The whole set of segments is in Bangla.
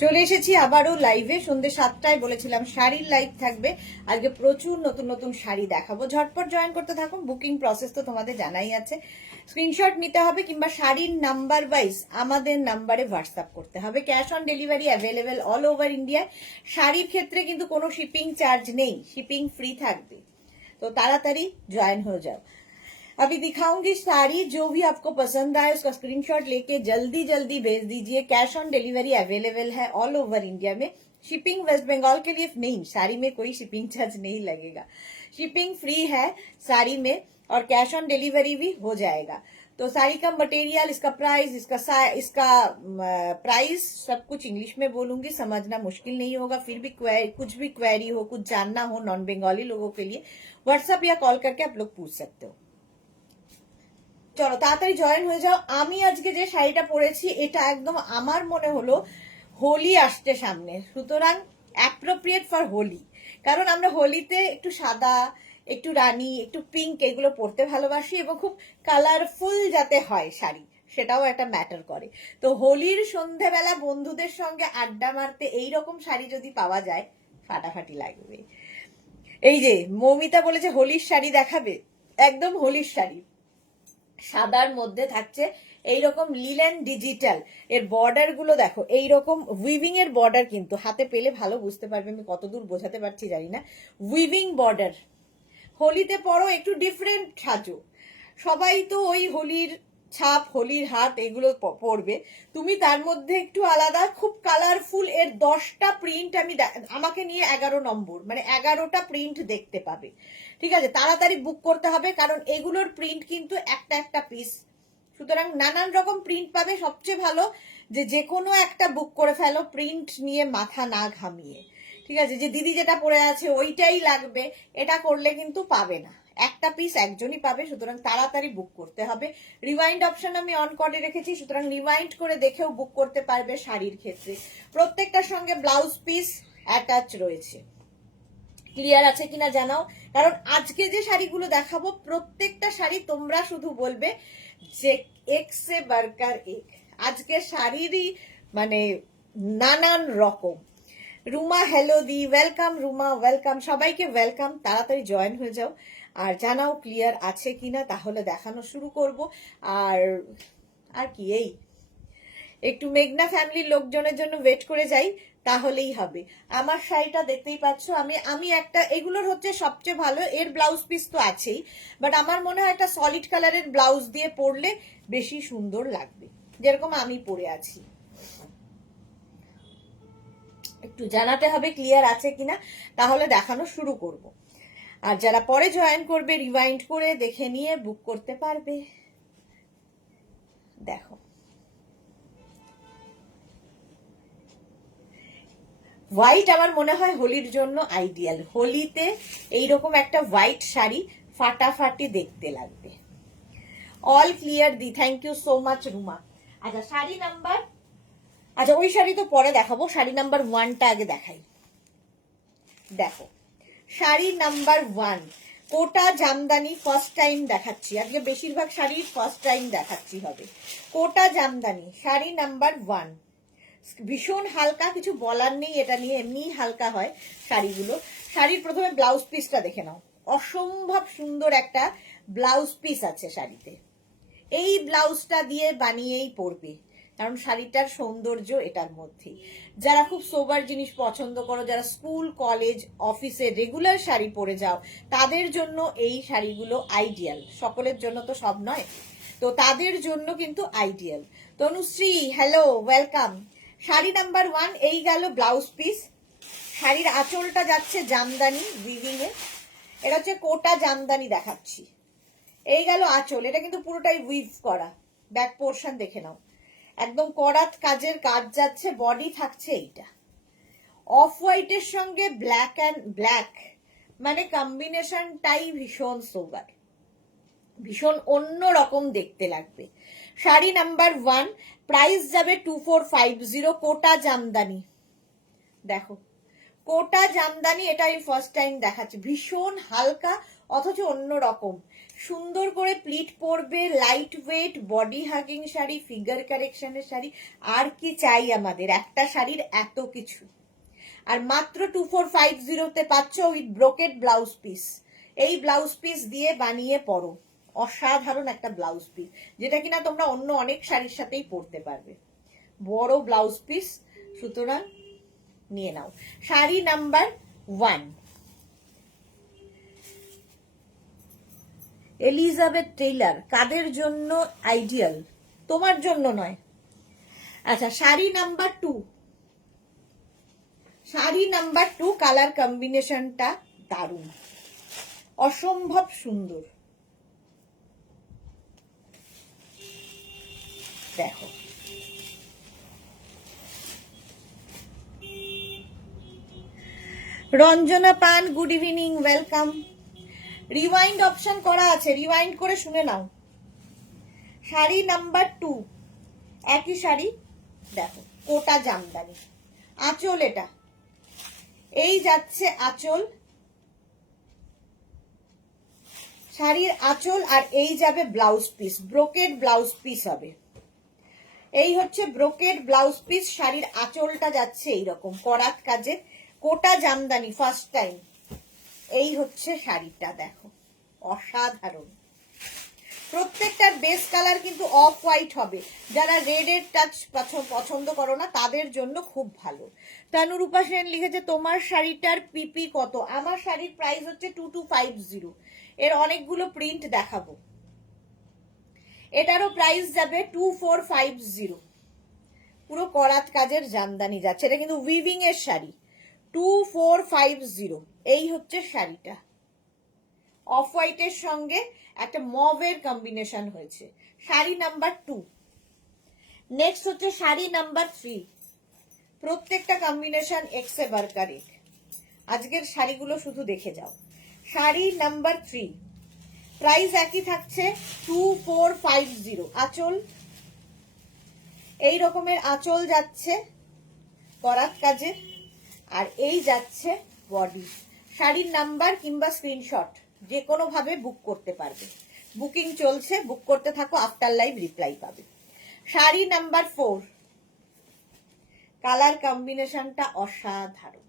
চলে এসেছি আবারও লাইভে সন্ধ্যে 7টায় বলেছিলাম শাড়ির লাইভ থাকবে। আজকে প্রচুর নতুন নতুন শাড়ি দেখাবো, ঝটপট জয়েন করতে থাকুন। বুকিং প্রসেস তো তোমাদের জানাই আছে, স্ক্রিনশট নিতে হবে কিংবা শাড়ির নাম্বার ওয়াইজ আমাদের নাম্বারে হোয়াটসঅ্যাপ করতে হবে। Cash on delivery available all over ইন্ডিয়ায়। শাড়ির ক্ষেত্রে কিন্তু কোনো শিপিং চার্জ নেই, শিপিং ফ্রি থাকবে। তো তাড়াতাড়ি জয়েন হয়ে যাও। अभी दिखाऊंगी साड़ी, जो भी आपको पसंद आए उसका स्क्रीनशॉट लेके जल्दी जल्दी भेज दीजिए। कैश ऑन डिलीवरी अवेलेबल है ऑल ओवर इंडिया में। शिपिंग वेस्ट बंगाल के लिए नहीं, साड़ी में कोई शिपिंग चार्ज नहीं लगेगा, शिपिंग फ्री है साड़ी में और कैश ऑन डिलीवरी भी हो जाएगा। तो साड़ी का मटेरियल, इसका प्राइस, इसका प्राइस सब कुछ इंग्लिश में बोलूंगी, समझना मुश्किल नहीं होगा। फिर भी कुछ भी क्वेरी हो, कुछ जानना हो नॉन बंगाली लोगों के लिए व्हाट्सएप या कॉल करके आप लोग पूछ सकते हो। চলো তাড়াতাড়ি জয়েন হয়ে যাও। আমি আজকে যে শাড়িটা পরেছি এটা একদম আমার মনে হলো হোলি আসছে সামনে, সুতরাং অ্যাপ্রোপ্রিয়েট ফর হোলি। কারণ আমরা হোলিতে একটু সাদা, একটু রানী, একটু পিঙ্ক এগুলো পরতে ভালোবাসি এবং খুব কালারফুল যাতে হয় শাড়ি সেটাও একটা ম্যাটার করে। তো হোলির সন্ধেবেলা বন্ধুদের সঙ্গে আড্ডা মারতে এইরকম শাড়ি যদি পাওয়া যায় ফাটাফাটি লাগবে। এই যে মৌমিতা বলেছে হোলির শাড়ি দেখাবে, একদম হোলির শাড়ি। সাদার মধ্যে থাকছে এইরকম লিলেন ডিজিটাল, এর বর্ডার গুলো দেখো এইরকম উইভিং এর বর্ডার, কিন্তু হাতে পেলে ভালো বুঝতে পারবে, আমি কতদূর বোঝাতে পারছি জানি না। উইভিং বর্ডার, হোলিতে পরো একটু ডিফারেন্ট সাজো। সবাই তো ওই হোলির ছাপ, হোলির হাত এগুলো পরবে, তুমি তার মধ্যে একটু আলাদা, খুব কালারফুল। এর 10টা প্রিন্ট আমাকে নিয়ে 11 নম্বর, মানে 11টা প্রিন্ট দেখতে পাবে। ঠিক আছে, তাড়াতাড়ি বুক করতে হবে কারণ এগুলোর প্রিন্ট কিন্তু একটা একটা পিস, সুতরাং নানান রকম প্রিন্ট পাবে। সবচেয়ে ভালো যে কোনো একটা বুক করে ফেলো, প্রিন্ট নিয়ে মাথা না ঘামিয়ে। ঠিক আছে, যে দিদি যেটা পরে আছে ওইটাই লাগবে এটা করলে কিন্তু পাবে না, একটা পিস একজনই পাবে, সুতরাং তাড়াতাড়ি বুক করতে হবে। রিওয়াইন্ড অপশন আমি অন করে রেখেছি, সুতরাং রিওয়াইন্ড করে দেখেও বুক করতে পারবে। শাড়ির ক্ষেত্রে প্রত্যেকটার সঙ্গে ব্লাউজ পিস অ্যাটাচ রয়েছে। ক্লিয়ার আছে কিনা জানাও, কারণ আজকে যে শাড়িগুলো দেখাবো প্রত্যেকটা শাড়ি তোমরা শুধু বলবে যে এক সে বারকার এক। আজকে শাড়িরই মানে নানান রকম। রুমা হ্যালো দি, ওয়েলকাম রুমা, ওয়েলকাম, সবাইকে ওয়েলকাম। তাড়াতাড়ি জয়েন হয়ে যাও আর জানাও ক্লিয়ার আছে কিনা, তাহলে দেখানো শুরু করব। আর আর কি, এই একটু মেঘনা ফ্যামিলির লোকজনের জন্য ওয়েট করে যাই তাহলেই হবে। আমার শাড়িটা দেখতেই পাচ্ছ, আমি একটা, এগুলোর হচ্ছে সবচেয়ে ভালো, এর ব্লাউজ পিস তো আছেই, বাট আমার মনে হয় একটা সলিড কালারের ব্লাউজ দিয়ে পরলে বেশি সুন্দর লাগবে, যেরকম আমি পরে আছি। একটু জানাতে হবে ক্লিয়ার আছে কিনা, তাহলে দেখানো শুরু করব। আর যারা পরে জয়েন করবে রিওয়াইন্ড করে দেখে নিয়ে বুক করতে পারবে। দেখো হোয়াইট আমার মনে হয় হোলির জন্য আইডিয়াল। হোলিতে এইরকম একটা হোয়াইট শাড়ি ফাটাফাটি দেখতে লাগবে। অল ক্লিয়ার দি, thank you so much Ruma. আচ্ছা শাড়ি নাম্বার, আচ্ছা ওই শাড়ি তো পরে দেখাবো, শাড়ি নাম্বার 1টা আগে দেখাই। দেখো শাড়ি নাম্বার 1 কোটা জামদানি, ফার্স্ট টাইম দেখাচ্ছি আজকে, বেশিরভাগ শাড়ি ফার্স্ট টাইম দেখাচ্ছি হবে। কোটা জামদানি শাড়ি নাম্বার 1, ভীষণ হালকা, কিছু বলার নেই এটা নিয়ে, এমনি হালকা হয় শাড়িগুলো। শাড়ির প্রথমে ব্লাউজ পিসটা দেখে নাও, অসম্ভব সুন্দর একটা ব্লাউজ পিস আছে শাড়িতে। এই ব্লাউজটা দিয়ে বানিয়েই পরবে, কারণ শাড়িটার সৌন্দর্য এটার মধ্যেই। যারা খুব সোবার জিনিস পছন্দ করো, যারা স্কুল কলেজ অফিসে রেগুলার শাড়ি পরে যাও, তাদের জন্য এই শাড়িগুলো আইডিয়াল। সকলের জন্য তো সব নয়, তো তাদের জন্য কিন্তু ideal. Tanushree hello, welcome. Sari number 1 এই গেল ব্লাউজ পিস। শাড়ির আঁচলটা যাচ্ছে জামদানি উইভিং এ, এটা হচ্ছে কোটা জামদানি দেখাচ্ছি। এই গেল আঁচল, এটা কিন্তু পুরোটাই উইভ করা। ব্যাক পোর্শন দেখে নাও, একদম করাত কাজের কাজ যাচ্ছে। বডি থাকছে এইটা অফ হোয়াইটের সঙ্গে ব্ল্যাক অ্যান্ড ব্ল্যাক, মানে কম্বিনেশনটাই ভীষণ সোবার, ভীষণ অন্য রকম দেখতে লাগবে। শাড়ি নাম্বার 1, প্রাইস যাবে 2450। কোটা জামদানি দেখো, কোটা জামদানি, এটা আমি ফার্স্ট টাইম দেখাচ্ছি। ভীষণ হালকা অথচ অন্য রকম সুন্দর করে প্লিট পরবে, light weight, body hugging sari, figure কারেকশনের শাড়ি। আর কি চাই আমাদের, একটা শাড়ির এত কিছু। আর মাত্র 2450-তে পাচ্ছ উইথ ব্রোকেড ব্লাউজ পিস। এই ব্লাউজ পিস দিয়ে বানিয়ে পরো, অসাধারণ একটা ব্লাউজ পিস, যেটা কিনা তোমরা অন্য অনেক শাড়ির সাথেই পরতে পারবে। বড় ব্লাউজ পিস, সুতরাং নিয়ে নাও। Sari number 1, Elizabeth Taylor. কাদের জন্য আইডিয়াল? তোমার জন্য নয়। আচ্ছা, sari number 2, sari number 2 colour কম্বিনেশনটা দারুণ, অসম্ভব সুন্দর। দেখো, Ranjana Pan, good evening, welcome. Rewind option করা আছে, রিওয়াইন্ড করে শুনে নাও। শাড়ি নাম্বার 2, একই শাড়ি, দেখো কোটা জামদানি, আঁচল এটা, এই যাচ্ছে আঁচল, শাড়ির আঁচল, আর এই যাবে blouse piece, brocade blouse piece হবে। এই হচ্ছে ব্রোকেড ব্লাউজ পিস, শাড়ির আঁচলটা যাচ্ছে এইরকম করাত কাজে, কোটা জামদানি, ফার্স্ট টাইম। এই হচ্ছে শাড়িটা, দেখো অসাধারণ। প্রত্যেকটার বেস কালার কিন্তু অফ হোয়াইট হবে, যারা রেড এর টাচ পছন্দ করো না তাদের জন্য খুব ভালো। তানুরূপা সেন লিখেছে তোমার শাড়িটার পিপি কত? আমার শাড়ির প্রাইস হচ্ছে 2250। এর অনেকগুলো প্রিন্ট দেখাবো। এটারও প্রাইস যাবে 2450। পুরো করাত কাজের জামদানি যাচ্ছে, এটা কিন্তু উইভিং এর শাড়ি। 2450, এই হচ্ছে শাড়িটা। অফ হোয়াইটের সঙ্গে একটা মভের কম্বিনেশন হয়েছে, শাড়ি নাম্বার 2। নেক্সট হচ্ছে শাড়ি নাম্বার 3, প্রত্যেকটা কম্বিনেশন এক্সে বারকারি। আজকের শাড়িগুলো শুধু দেখে যাও। শাড়ি নাম্বার 3, প্রাইস একই থাকছে 2450। আঁচল, এই রকমের আঁচল যাচ্ছে করাত কাজের, আর এই যাচ্ছে বডি। শাড়ির নাম্বার কিংবা স্ক্রিনশট যে কোনো ভাবে বুক করতে পারবে, বুকিং চলছে, বুক করতে থাকো, আফটার লাইভ রিপ্লাই পাবে। শাড়ি নাম্বার 4, কালার কম্বিনেশনটা অসাধারণ,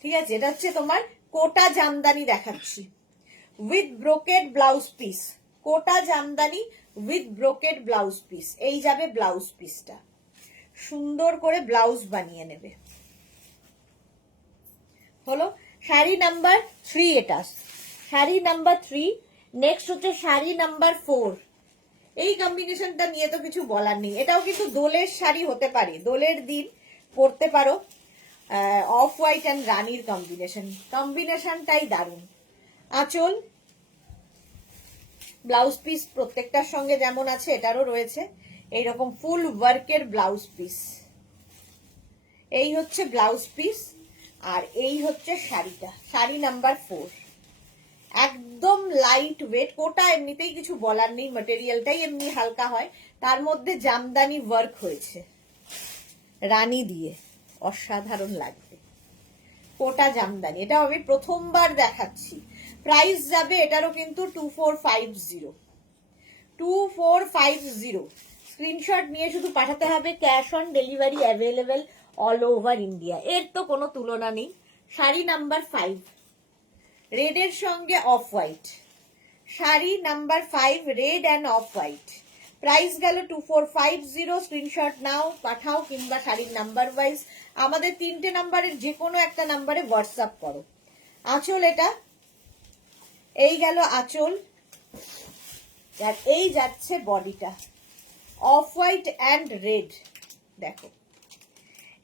ঠিক আছে। এটা হচ্ছে তোমার কোটা জামদানি দেখাচ্ছি with brocade blouse piece, Kota jamdani with brocade blouse piece. এই যাবে ব্লাউজ পিসটা, সুন্দর করে ব্লাউজ বানিয়ে নেবে। হলো শাড়ি নাম্বার 3, এটা শাড়ি নাম্বার 3। নেক্সট হচ্ছে শাড়ি নাম্বার 4। এই কম্বিনেশনটা নিয়ে তো কিছু বলার নেই, এটাও কিন্তু দোলের শাড়ি হতে পারে, দোলের দিন পরতে পারো। অফ হোয়াইট অ্যান্ড রানীর কম্বিনেশনটাই দারুণ। আঁচল, ব্লাউজ পিস প্রত্যেকটার সঙ্গে যেমন আছে এটারও রয়েছে এইরকম ফুল ওয়ার্কের ব্লাউজ পিস। এই হচ্ছে ব্লাউজ পিস, আর এই হচ্ছে শাড়িটা, শাড়ি নাম্বার 4। একদম লাইট ওয়েট, কোটা এমনিতেই কিছু বলার নেই, ম্যাটেরিয়ালটাই এমনি হালকা হয়, তার মধ্যে জামদানি ওয়ার্ক হয়েছে রানী দিয়ে, অসাধারণ লাগবে। কোটা জামদানি, এটা আমি প্রথমবার দেখাচ্ছি। প্রাইস যাবে এটারও কিন্তু 2450। স্ক্রিনশট নিয়ে শুধু পাঠাতে হবে, cash on delivery available all over India, এর তো কোনো তুলনা নেই। শাড়ি নাম্বার 5, রেডের সঙ্গে off white, sari number 5 red and off white. Price গেল 2450। স্ক্রিনশট নাও, পাঠাও, কিংবা শাড়ির নাম্বার ওয়াইজ আমাদের 3টে নাম্বারের যে কোনো একটা নাম্বারে হোয়াটসঅ্যাপ করো। আঁচল, এটা এই গেল আঁচল, আর এই যাচ্ছে বডিটা, অফ হোয়াইট অ্যান্ড রেড। দেখো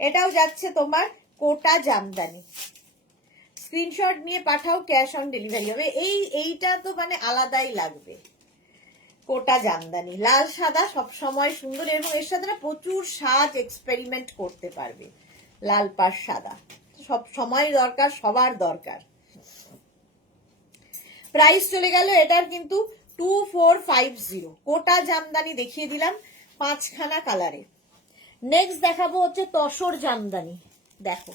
এটাও যাচ্ছে তোমার কোটা জামদানি। স্ক্রিনশট নিয়ে পাঠাও, ক্যাশ অন ডেলিভারি হবে। এইটা তো মানে আলাদাই লাগবে, কোটা জামদানি, লাল সাদা সব সময় সুন্দর, এবং এর সাথে না প্রচুর সাজ এক্সপেরিমেন্ট করতে পারবে। লাল পাড় সাদা সব সময় দরকার, সবার দরকার। প্রাইস চলে গেল এটার কিন্তু 2450। কোটা জামদানি দেখিয়ে দিলাম 5খানা কালারে। নেক্সট দেখাবো হচ্ছে তসর জামদানি। দেখো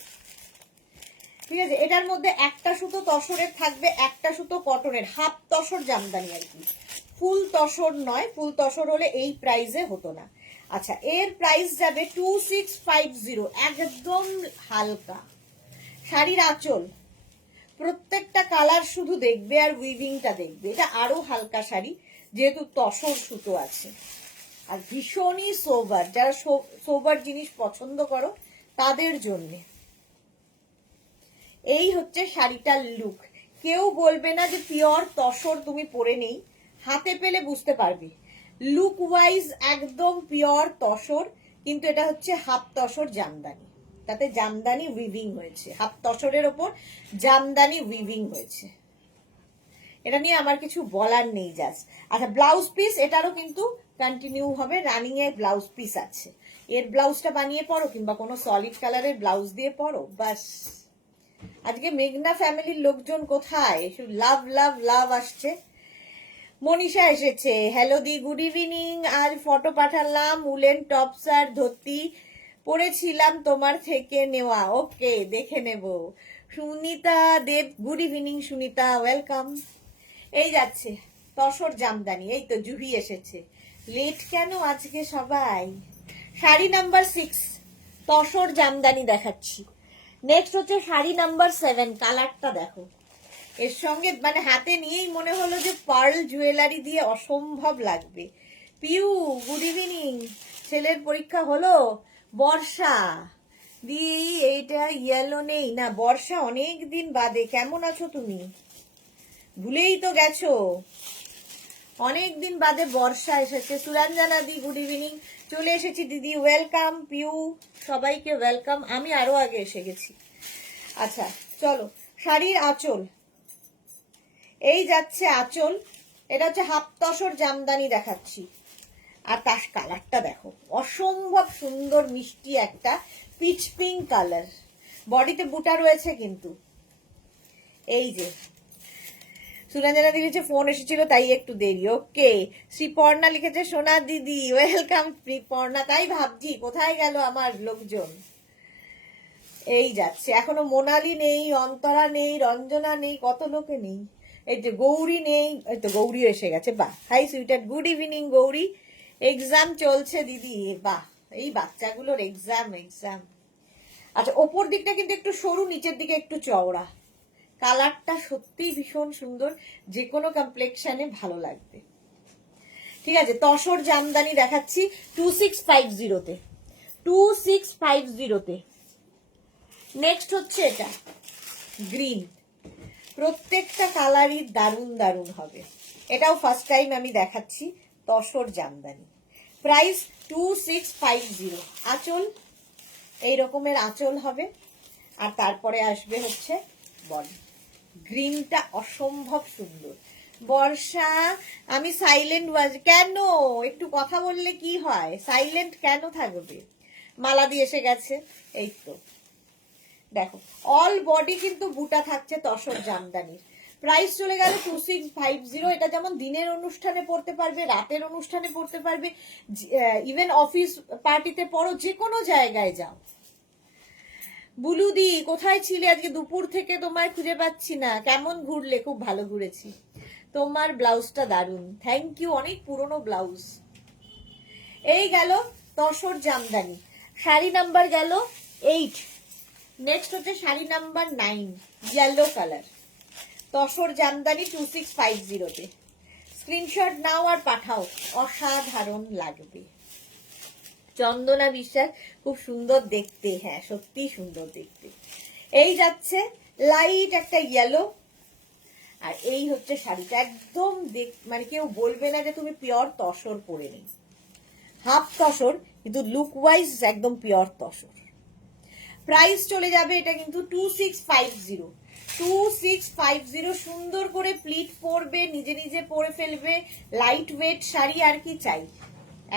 ঠিক আছে, এটার মধ্যে একটা সুতো তসরের থাকবে, একটা সুতো কটনের, হাফ তসর জামদানি আর কি, ফুল তসর নয়। ফুল তসর হলে এই প্রাইসে হতো না। আচ্ছা, এর প্রাইস যাবে 2650, একদম হালকা। শাড়ির আঁচল প্রত্যেকটা কালার শুধু দেখবে আর উইভিংটা দেখবে, এটা আরো হালকা শাড়ি যেহেতু তসর সুতো আছে, আর ভীষণই সোবার, যারা সোবার জিনিস পছন্দ করো তাদের জন্য এই হচ্ছে শাড়িটার লুক। কেউ বলবে না যে পিওর তসর তুমি পরে নেই, হাতে পেলে বুঝতে পারবে। লুক ওয়াইজ একদম পিওর তসর, কিন্তু এটা হচ্ছে হাফ তসর জামদানি, তাতে জামদানি উইভিং হয়েছে, হাফ তসরের ওপর জামদানি উইভিং হয়েছে। এটা নিয়ে আমার কিছু বলার নেই জাস্ট। আচ্ছা, ব্লাউজ পিস এটারও কিন্তু কন্টিনিউ হবে, রানিং এর ব্লাউজ পিস আছে, এর ব্লাউজটা বানিয়ে পরো কিংবা কোনো সলিড কালারের ব্লাউজ দিয়ে পরো, বাস। আজকে মেঘনা ফ্যামিলির লোকজন কোথায়, শুধু লাভ লাভ লাভ আসছে। মনীষা এসেছে, হ্যালো দি, গুড ইভিনিং। আর ফটো পাঠালাম, উলেন টপস আর ধুতি পরেছিলাম তোমার থেকে নেওয়া, ওকে দেখে নেব। সুনিতা দেব, গুড ইভিনিং সুনিতা, ওয়েলকাম। এই যাচ্ছে তসর জামদানি, এই তো জুহি এসেছে। লেট কেন আজকে সবাই? শাড়ি নাম্বার 6 তসর জামদানি দেখাচ্ছি। নেক্সট হচ্ছে শাড়ি নাম্বার 7, কালারটা দেখো। এর সঙ্গে মানে হাতে নিয়েই মনে হলো যে পার্ল জুয়েলারি দিয়ে অসম্ভব লাগবে। Piu, good evening. ছেলের পরীক্ষা হলো? বর্ষা দি, এইটা ইয়েলো নেই না, বর্ষা অনেক দিন বাদে, কেমন আছো তুমি? ভুলেই তো গেছো, অনেক দিন বাদে বর্ষা এসেছে। সুরঞ্জনা দি, গুড ইভিনিং। চলে এসেছি দিদি, ওয়েলকাম। পিউ, সবাইকে ওয়েলকাম, আমি আরো আগে এসে গেছি। আচ্ছা চলো, শাড়ির আঁচল, এই যাচ্ছে আঁচল, এটা হচ্ছে হাফ তসর জামদানি দেখাচ্ছি। আর তার কালারটা দেখো, অসম্ভব সুন্দর মিষ্টি একটা পিচ পিঙ্ক কালার, বডিতে বুটা রয়েছে কিন্তু। এই যে সুরঞ্জনা দিদি ফোন এসেছিল তাই একটু দেরি, ওকে। শ্রীপর্ণা লিখেছে, সোনা দিদি ওয়েলকাম শ্রীপর্ণা, তাই ভাবছি কোথায় গেল আমার লোকজন। এই যাচ্ছে, এখনো মোনালি নেই, অন্তরা নেই, রঞ্জনা নেই, কত লোকে নেই। এই যে গৌরী নেই, এই তো গৌরী এসে গেছে, বাহ। Hi sweetheart, good evening Gauri. Exam চলছে দিদি, বাহ, এই বাচ্চাগুলোর এক্সাম। আচ্ছা, ওপর দিকটা কিন্তু একটু সরু, নিচের দিকে একটু চওড়া, কালারটা সত্যি ভীষণ সুন্দর, যে কোনো কমপ্লেক্সনে ভালো লাগবে। ঠিক আছে, তসর জামদানি দেখাচ্ছি 2650-তে, 2650-তে। নেক্সট হচ্ছে এটা গ্রিন, প্রত্যেকটা কালারই দারুণ দারুণ হবে। এটাও ফার্স্ট টাইম আমি দেখাচ্ছি, তসর জামদানি, প্রাইস 2650। আঁচল এই রকমের আঁচল হবে, আর তারপরে আসবে হচ্ছে বডি। গ্রিনটা অসম্ভব সুন্দর। বর্ষা, আমি সাইলেন্ট ওয়াজ, কেন? একটু কথা বললে কি হয়, সাইলেন্ট কেন থাকবে? মালাদি এসে গেছে, এই তো দেখো, অল বডি কিন্তু বুটা থাকছে তসর জামদানির। প্রাইস চলে গেল 2650। এটা যেমন দিনের অনুষ্ঠানে পড়তে পারবে, রাতের অনুষ্ঠানে পড়তে পারবে, ইভেন অফিস পার্টিতে পড়ো, যে কোনো জায়গায় যাও। বুলুদি কোথায় ছিলে আজকে? দুপুর থেকে তোমায় খুঁজে পাচ্ছি না, কেমন ঘুরলে? খুব ভালো ঘুরেছি। তোমার ব্লাউজটা দারুণ, থ্যাংক ইউ, অনেক পুরনো ব্লাউজ। এই গেল তসর জামদানি, শাড়ি নাম্বার গেল 8। নেক্সট হচ্ছে sari number 9, yellow colour, tussar jamdani 2650-তে। স্ক্রিনশট নাও আর পাঠাও, অসাধারণ লাগবে। চন্দনা বিশ্বাস, খুব সুন্দর দেখতে, হ্যাঁ সত্যি সুন্দর দেখতে। এই যাচ্ছে লাইট একটা ইয়েলো, আর এই হচ্ছে শাড়িটা, একদম মানে কেউ বলবে না যে তুমি পিওর তসর পরে নেই, হাফ তসর কিন্তু লুক ওয়াইজ একদম পিওর তসর। প্রাইস চলে যাবে এটা কিন্তু 2650, 2650। সুন্দর করে প্লিট পরবে, নিজে নিজে পরে ফেলবে, লাইট ওয়েট শাড়ি, আর কি চাই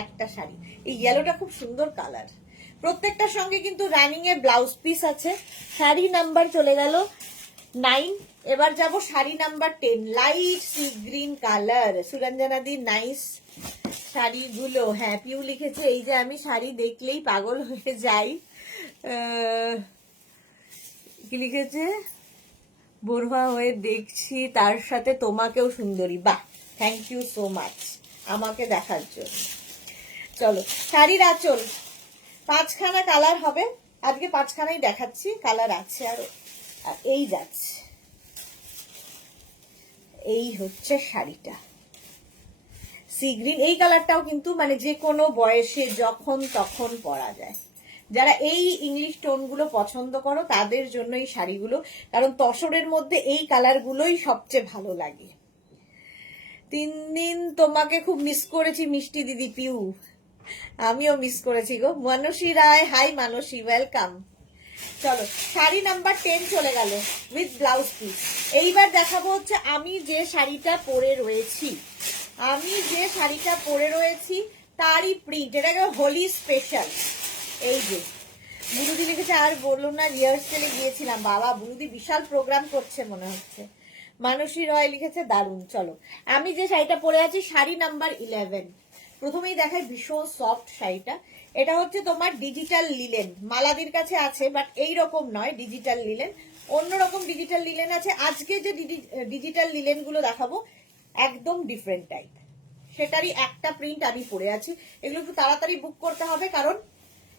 একটা শাড়ি। এই ইয়েলোটা খুব সুন্দর কালার, প্রত্যেকটার সঙ্গে কিন্তু রানিং এ ব্লাউজ পিস আছে। শাড়ি নাম্বার চলে গেল 9, এবার যাব sari number 10, light sea green colour. Suranjana di nice শাড়িগুলো, হ্যাঁ পিউ লিখেছে, এই যে আমি শাড়ি দেখলেই পাগল হয়ে যাই, কি লিখেছে, বোরভা হয়ে দেখছি তার সাথে তোমাকেও সুন্দরী। বাহ, থ্যাংক ইউ সো মাচ আমাকে দেখার জন্য। চলো, শাড়ির আঁচল 5খানা কালার হবে, আজকে 5খানাই দেখাচ্ছি, কালার আছে আরো। আর এই যাচ্ছে, এই হচ্ছে শাড়িটা, সি গ্রিন। এই কালারটাও কিন্তু মানে যে কোনো বয়সে যখন তখন পরা যায়। যারা এই ইংলিশ টোনগুলো পছন্দ করো তাদের জন্য এই শাড়িগুলো, কারণ তসরের মধ্যে এই কালারগুলোই সবচেয়ে ভালো লাগে। 3 দিন তোমাকে খুব মিস করেছি মিষ্টি দিদি পিউ। আমিও মিস করেছি গো। মানসী রায়, হাই মানসী, ওয়েলকাম। চলো, শাড়ি নাম্বার 10 চলে গেল উইথ ব্লাউজ পিস। এইবার দেখাবো হচ্ছে আমি যে শাড়িটা পরে রয়েছি, তারই প্রিন্ট। এটাকে হোলি স্পেশাল। এই যে বুনুদি লিখেছে, আর বললো না রিহার্সেলে গিয়েছিলাম। বাবা, বুনুদি বিশাল প্রোগ্রাম করছে মনে হচ্ছে। মানসী রয় লিখেছে দারুণ। চলো, আমি যে শাড়িটা পরে আছি শাড়ি নাম্বার 11। প্রথমেই দেখায় ভীষণ সফট শাড়িটা। এটা হচ্ছে তোমার ডিজিটাল লিলেন, মালাদির কাছে আছে বাট এইরকম নয়, ডিজিটাল লিলেন। অন্যরকম ডিজিটাল লিলেন আছে। আজকে যে ডিজিটাল লিলেন গুলো দেখাবো একদম ডিফারেন্ট টাইপ, সেটারই একটা প্রিন্ট আমি পরে আছি। এগুলো একটু তাড়াতাড়ি বুক করতে হবে কারণ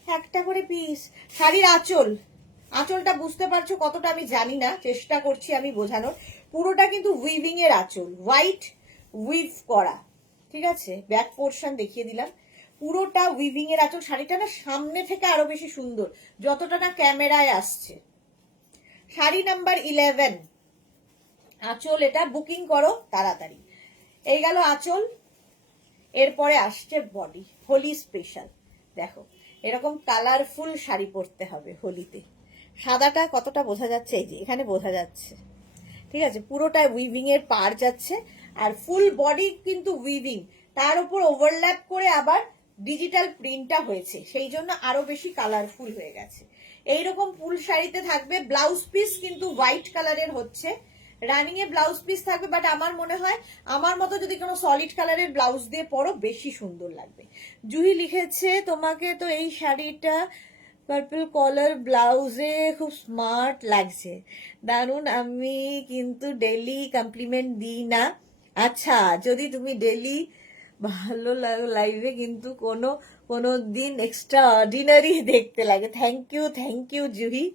একটা করে পিস। শাড়ির আঁচলটা বুঝতে পারছো কতটা আমি জানি না, চেষ্টা করছি আমি বোঝানোর। পুরোটা কিন্তু উইভিং এর আঁচল, হোয়াইট উইভ করা, ঠিক আছে। ব্যাক পোর্শন দেখিয়ে দিলাম, পুরোটা উইভিং এর আঁচল। শাড়িটা না সামনে থেকে আরো বেশি সুন্দর যতটা না ক্যামেরায় আসছে। শাড়ি নাম্বার 11 আঁচল। এটা বুকিং করো তাড়াতাড়ি। এই গেল আঁচল, এরপরে আসছে বডি, হোলি স্পেশাল। দেখো, এরকম কালারফুল শাড়ি পরতে হবে হোলিতে। সাদাটা কতটা বোঝা যাচ্ছে, এই যে এখানে বোঝা যাচ্ছে, ঠিক আছে। পুরোটা উইভিং এর পার যাচ্ছে আর ফুল বডি কিন্তু উইভিং, তার উপর ওভারল্যাপ করে আবার ডিজিটাল প্রিন্টটা হয়েছে, সেই জন্য আরো বেশি কালারফুল হয়ে গেছে। এইরকম ফুল শাড়িতে থাকবে ব্লাউজ পিস কিন্তু হোয়াইট কালারের হচ্ছে, রানিং এ ব্লাউজ পিস থাকবে। বাট আমার মনে হয় আমার মতো যদি কোনো সলিড কালারের ব্লাউজ দিয়ে পরো বেশি সুন্দর লাগবে। জুহি লিখেছে তোমাকে তো এই শাড়িটা পার্পল কলার ব্লাউজে খুব স্মার্ট লাগছে, দারুন। আমি কিন্তু ডেলি কমপ্লিমেন্ট দিই না। আচ্ছা, যদি তুমি ডেলি ভালো লাইভে কিন্তু কোনো দিন এক্সট্রা অর্ডিনারি দেখতে লাগে। থ্যাংক ইউ জুহি,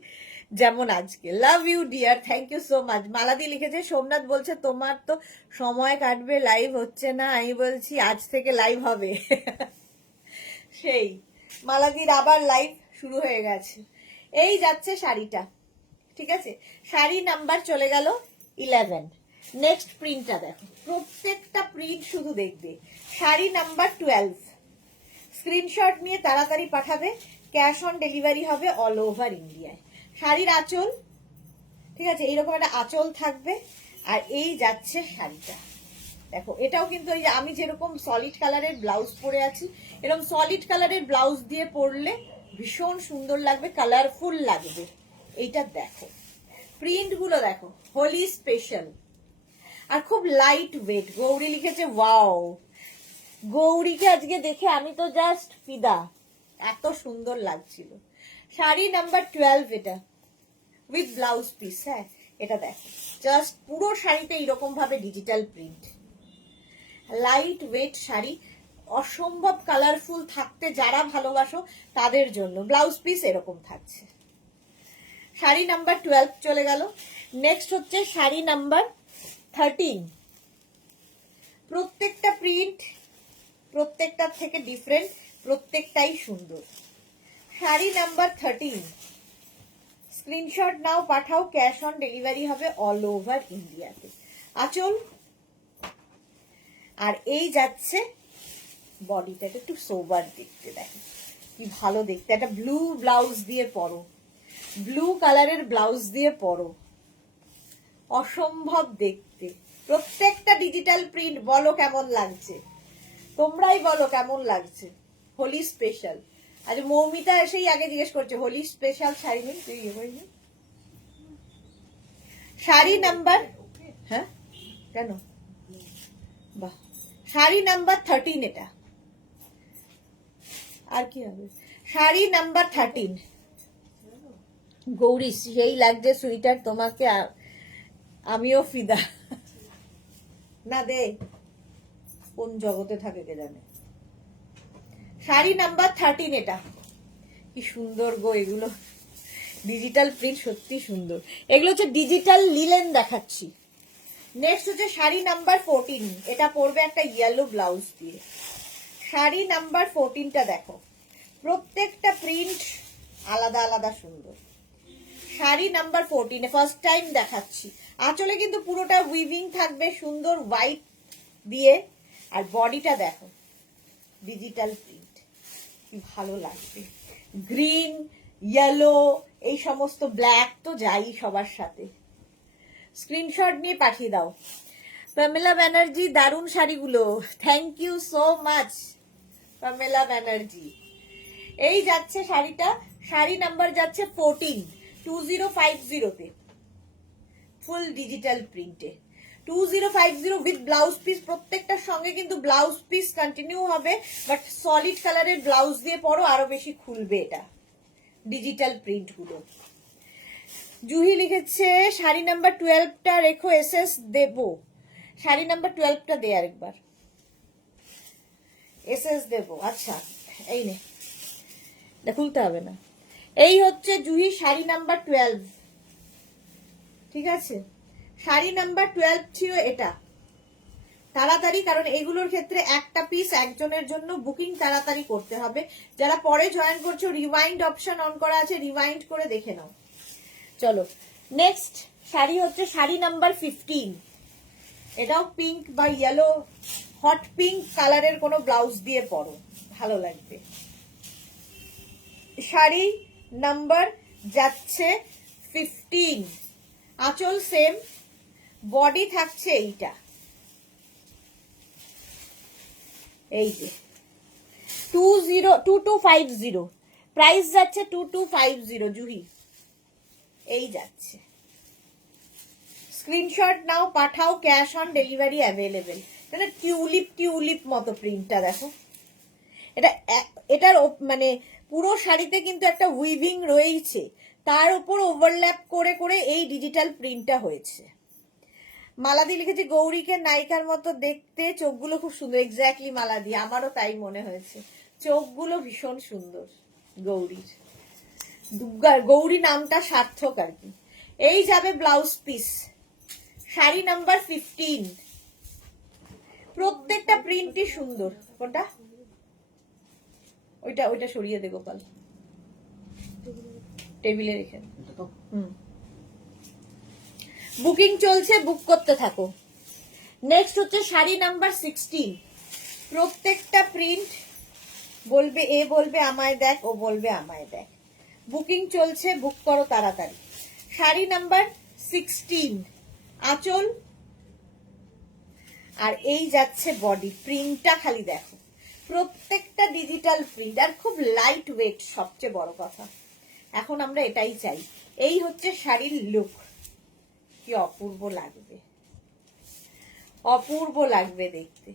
যেমন আজকে। Love you dear, thank you so much. Maladi লিখেছে, সোমনাথ বলছে তোমার তো সময় কাটবে, লাইভ হচ্ছে না। আমি বলছি আজ থেকে লাইভ হবে। সেই মালাদির আবার লাইভ শুরু হয়ে গেছে। এই যাচ্ছে শাড়িটা, ঠিক আছে। শাড়ি নাম্বার চলে গেল 11। নেক্সট প্রিন্টটা দেখো, প্রত্যেকটা প্রিন্ট শুধু দেখবে। শাড়ি নাম্বার 12। স্ক্রিনশট নিয়ে তাড়াতাড়ি পাঠাবে, ক্যাশ অন ডেলিভারি হবে অল ওভার ইন্ডিয়ায়। শাড়ির আঁচল, ঠিক আছে, এইরকম একটা আঁচল থাকবে। আর এই যাচ্ছে শাড়িটা, দেখো। এটাও কিন্তু ওই যে আমি যেরকম সলিড কালারের ব্লাউজ পরে আছি, এরকম সলিড কালারের ব্লাউজ দিয়ে পরলে ভীষণ সুন্দর লাগবে, কালারফুল লাগবে। এইটা দেখো, প্রিন্ট গুলো দেখো, হোলি স্পেশাল আর খুব লাইট ওয়েট। গৌরী লিখেছে ওয়াও। গৌরীকে আজকে দেখে আমি তো জাস্ট ফিদা, এত সুন্দর লাগছিল। শাড়ি নাম্বার 12 এটা উইথ ব্লাউজ পিস। হ্যাঁ, এটা দেখো, জাস্ট পুরো শাড়িতে এইরকম ভাবে digital print, light weight sari, অসম্ভব কালারফুল থাকতে যারা ভালোবাসো তাদের জন্য। ব্লাউজ পিস এরকম থাকছে। শাড়ি নাম্বার 12 চলে গেল। নেক্সট হচ্ছে শাড়ি নাম্বার 13। প্রত্যেকটা প্রিন্ট প্রত্যেকটার থেকে ডিফারেন্ট, প্রত্যেকটাই সুন্দর। শাড়ি নাম্বার 13, স্ক্রিনশট নাও, পাঠাও, ক্যাশ অন ডেলিভারি হবে অল ওভার ইন্ডিয়াতে। আঁচল আর এই যাচ্ছে বডিটা, একটু সোবার দেখতে, দেখো কি ভালো দেখতে। একটা ব্লু ব্লাউজ দিয়ে পরো, ব্লু কালারের ব্লাউজ দিয়ে পরো, অসম্ভব দেখতে। প্রত্যেকটা ডিজিটাল প্রিন্ট। বলো কেমন লাগছে, তোমরাই বলো কেমন লাগছে। হোলি স্পেশাল। আজ মৌমিতা এসেই আগে জিজ্ঞেস করছে হোলি স্পেশাল শাড়ি নেই, তুই ইয়ে করিনি। শাড়ি নাম্বার, হ্যাঁ কেন, বাহ, শাড়ি নাম্বার 13 এটা। আর কি হবে, শাড়ি নাম্বার 13। গৌরী সেই লাগছে সুইটার তোমাকে, আমিও ফিদা। না দে, কোন জগতে থাকে কে জানে। শাড়ি নাম্বার 13 এটা। কি সুন্দর গো এগুলো, ডিজিটাল প্রিন্ট সত্যি সুন্দর। এগুলো হচ্ছে ডিজিটাল লিলেন দেখাচ্ছি। নেক্সট হচ্ছে শাড়ি নাম্বার 14, এটা পরবে একটা ইয়েলো ব্লাউজ দিয়ে। শাড়ি নাম্বার 14টা দেখো, প্রত্যেকটা প্রিন্ট আলাদা আলাদা সুন্দর। শাড়ি নাম্বার 14 ফার্স্ট টাইম দেখাচ্ছি। আঁচলে কিন্তু পুরোটা উইভিং থাকবে সুন্দর হোয়াইট দিয়ে, আর বডিটা দেখো ডিজিটাল প্রিন্ট, কি ভালো লাগবে। গ্রিন, ইয়েলো, এই সমস্ত ব্ল্যাক তো যাই সবার সাথে। স্ক্রিনশট নিয়ে পাঠিয়ে দাও। পামেলা ব্যানার্জি, দারুণ শাড়িগুলো, thank you so much Pamela Banerjee. এই যাচ্ছে শাড়িটা, শাড়ি নাম্বার যাচ্ছে 14, 2050 ফুল ডিজিটাল প্রিন্টে, 2050 উইথ ব্লাউজ পিস। প্রত্যেকটার সঙ্গে কিন্তু ব্লাউজ পিস কন্টিনিউ হবে, বাট সলিড কালারের ব্লাউজ দিয়ে পরো, আরো বেশি খুলবে এটা ডিজিটাল প্রিন্ট গুলো। জুহি লিখেছে শাড়ি নাম্বার 12টা রেখো, এসএস দেবো। শাড়ি নাম্বার 12টা দে আরেকবার, এসএস দেবো। আচ্ছা এই নে, খুলতে হবে না। এই হচ্ছে জুহি শাড়ি নাম্বার 12, ঠিক আছে। শাড়ি নাম্বার 12 ছিল এটা। তাড়াতাড়ি, কারণ এইগুলোর ক্ষেত্রে একটা পিস একজনের জন্য, বুকিং তাড়াতাড়ি করতে হবে। যারা পরে জয়েন করছো, রিওয়াইন্ড অপশন অন করা আছে, রিওয়াইন্ড করে দেখে নাও। চলো নেক্সট শাড়ি হচ্ছে শাড়ি নাম্বার 15, এটাও পিঙ্ক বা ইয়েলো, হট পিঙ্ক কালারের কোনো ব্লাউজ দিয়ে পরো, ভালো লাগবে। শাড়ি নাম্বার যাচ্ছে 15, আঁচল সেম, বডি থাকছে এইটা, এই যে 2250, প্রাইস যাচ্ছে 2250 জুহি। এই যাচ্ছে, স্ক্রিনশট নাও, পাঠাও, ক্যাশ অন ডেলিভারি অ্যাভেলেবেল। মানে টিউলিপ মতো প্রিন্টটা দেখো, এটার মানে পুরো শাড়িতে কিন্তু একটা উইভিং রয়েছে, তার উপর ওভারল্যাপ করে করে এই ডিজিটাল প্রিন্টটা হয়েছে। মালাদি লিখেছে গৌরীকে নায়িকার মতো দেখতে, চোখগুলো খুব সুন্দর। এক্স্যাক্টলি মালাদি, আমারও তাই মনে হয়েছে, চোখগুলো ভীষণ সুন্দর গৌরীর। গৌরী নামটা সার্থক আর কি। এই যাবে ব্লাউজ পিস, শাড়ি নাম্বার 15, প্রত্যেকটা প্রিন্টই সুন্দর। কোনটা? ওইটা সরিয়ে দে গোপাল, টেবিলে রেখে। বুকিং চলছে, বুক করতে থাকো। নেক্সট হচ্ছে শাড়ি নাম্বার 16, প্রত্যেকটা প্রিন্ট বলবে, এ বলবে আমায় দেখ, ও বলবে আমায় দেখ। বুকিং চলছে, বুক করো তাড়াতাড়ি। শাড়ি নাম্বার 16, আঁচল, আর এই যাচ্ছে বডি। প্রিন্টটা খালি দেখো, প্রত্যেকটা ডিজিটাল প্রিন্ট, আর খুব লাইট ওয়েট, সবচেয়ে বড় কথা। এখন আমরা এটাই চাই। এই হচ্ছে শাড়ির লুক, কি অপূর্ব লাগবে, অপূর্ব লাগবে দেখতে।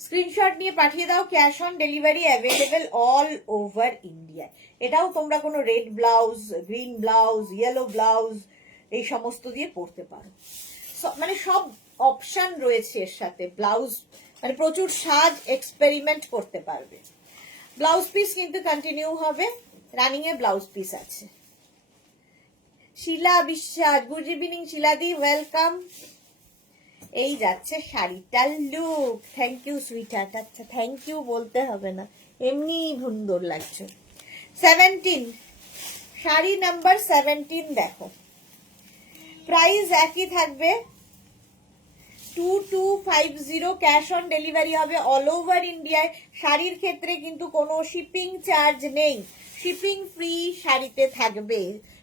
স্ক্রিনশট নিয়ে পাঠিয়ে দাও, cash on delivery available all over India. এটাও তোমরা কোনো red blouse, green blouse, yellow blouse, এই সমস্ত দিয়ে পরতে পারো। মানে সব অপশন রয়েছে এর সাথে। ব্লাউজ মানে প্রচুর সাজ এক্সপেরিমেন্ট করতে পারবে। ব্লাউজ পিস কিন্তু কন্টিনিউ হবে, রানিং এ ব্লাউজ পিস আছে। শিলা বিশ্বাস, গুড ইভিনিং শিলাদি, ওয়েলকাম। এই যাচ্ছে শাড়িটার লুক। Thank you sweetheart. আচ্ছা থ্যাংক ইউ বলতে হবে না, এমনি সুন্দর লাগছে। 17, শাড়ি নাম্বার 17 দেখো, প্রাইস একই থাকবে 2250, ক্যাশ অন ডেলিভারি হবে অল ওভার ইন্ডিয়ায়। শাড়ির ক্ষেত্রে কিন্তু কোনো শিপিং চার্জ নেই, শিপিং ফ্রি শাড়িতে থাকবে।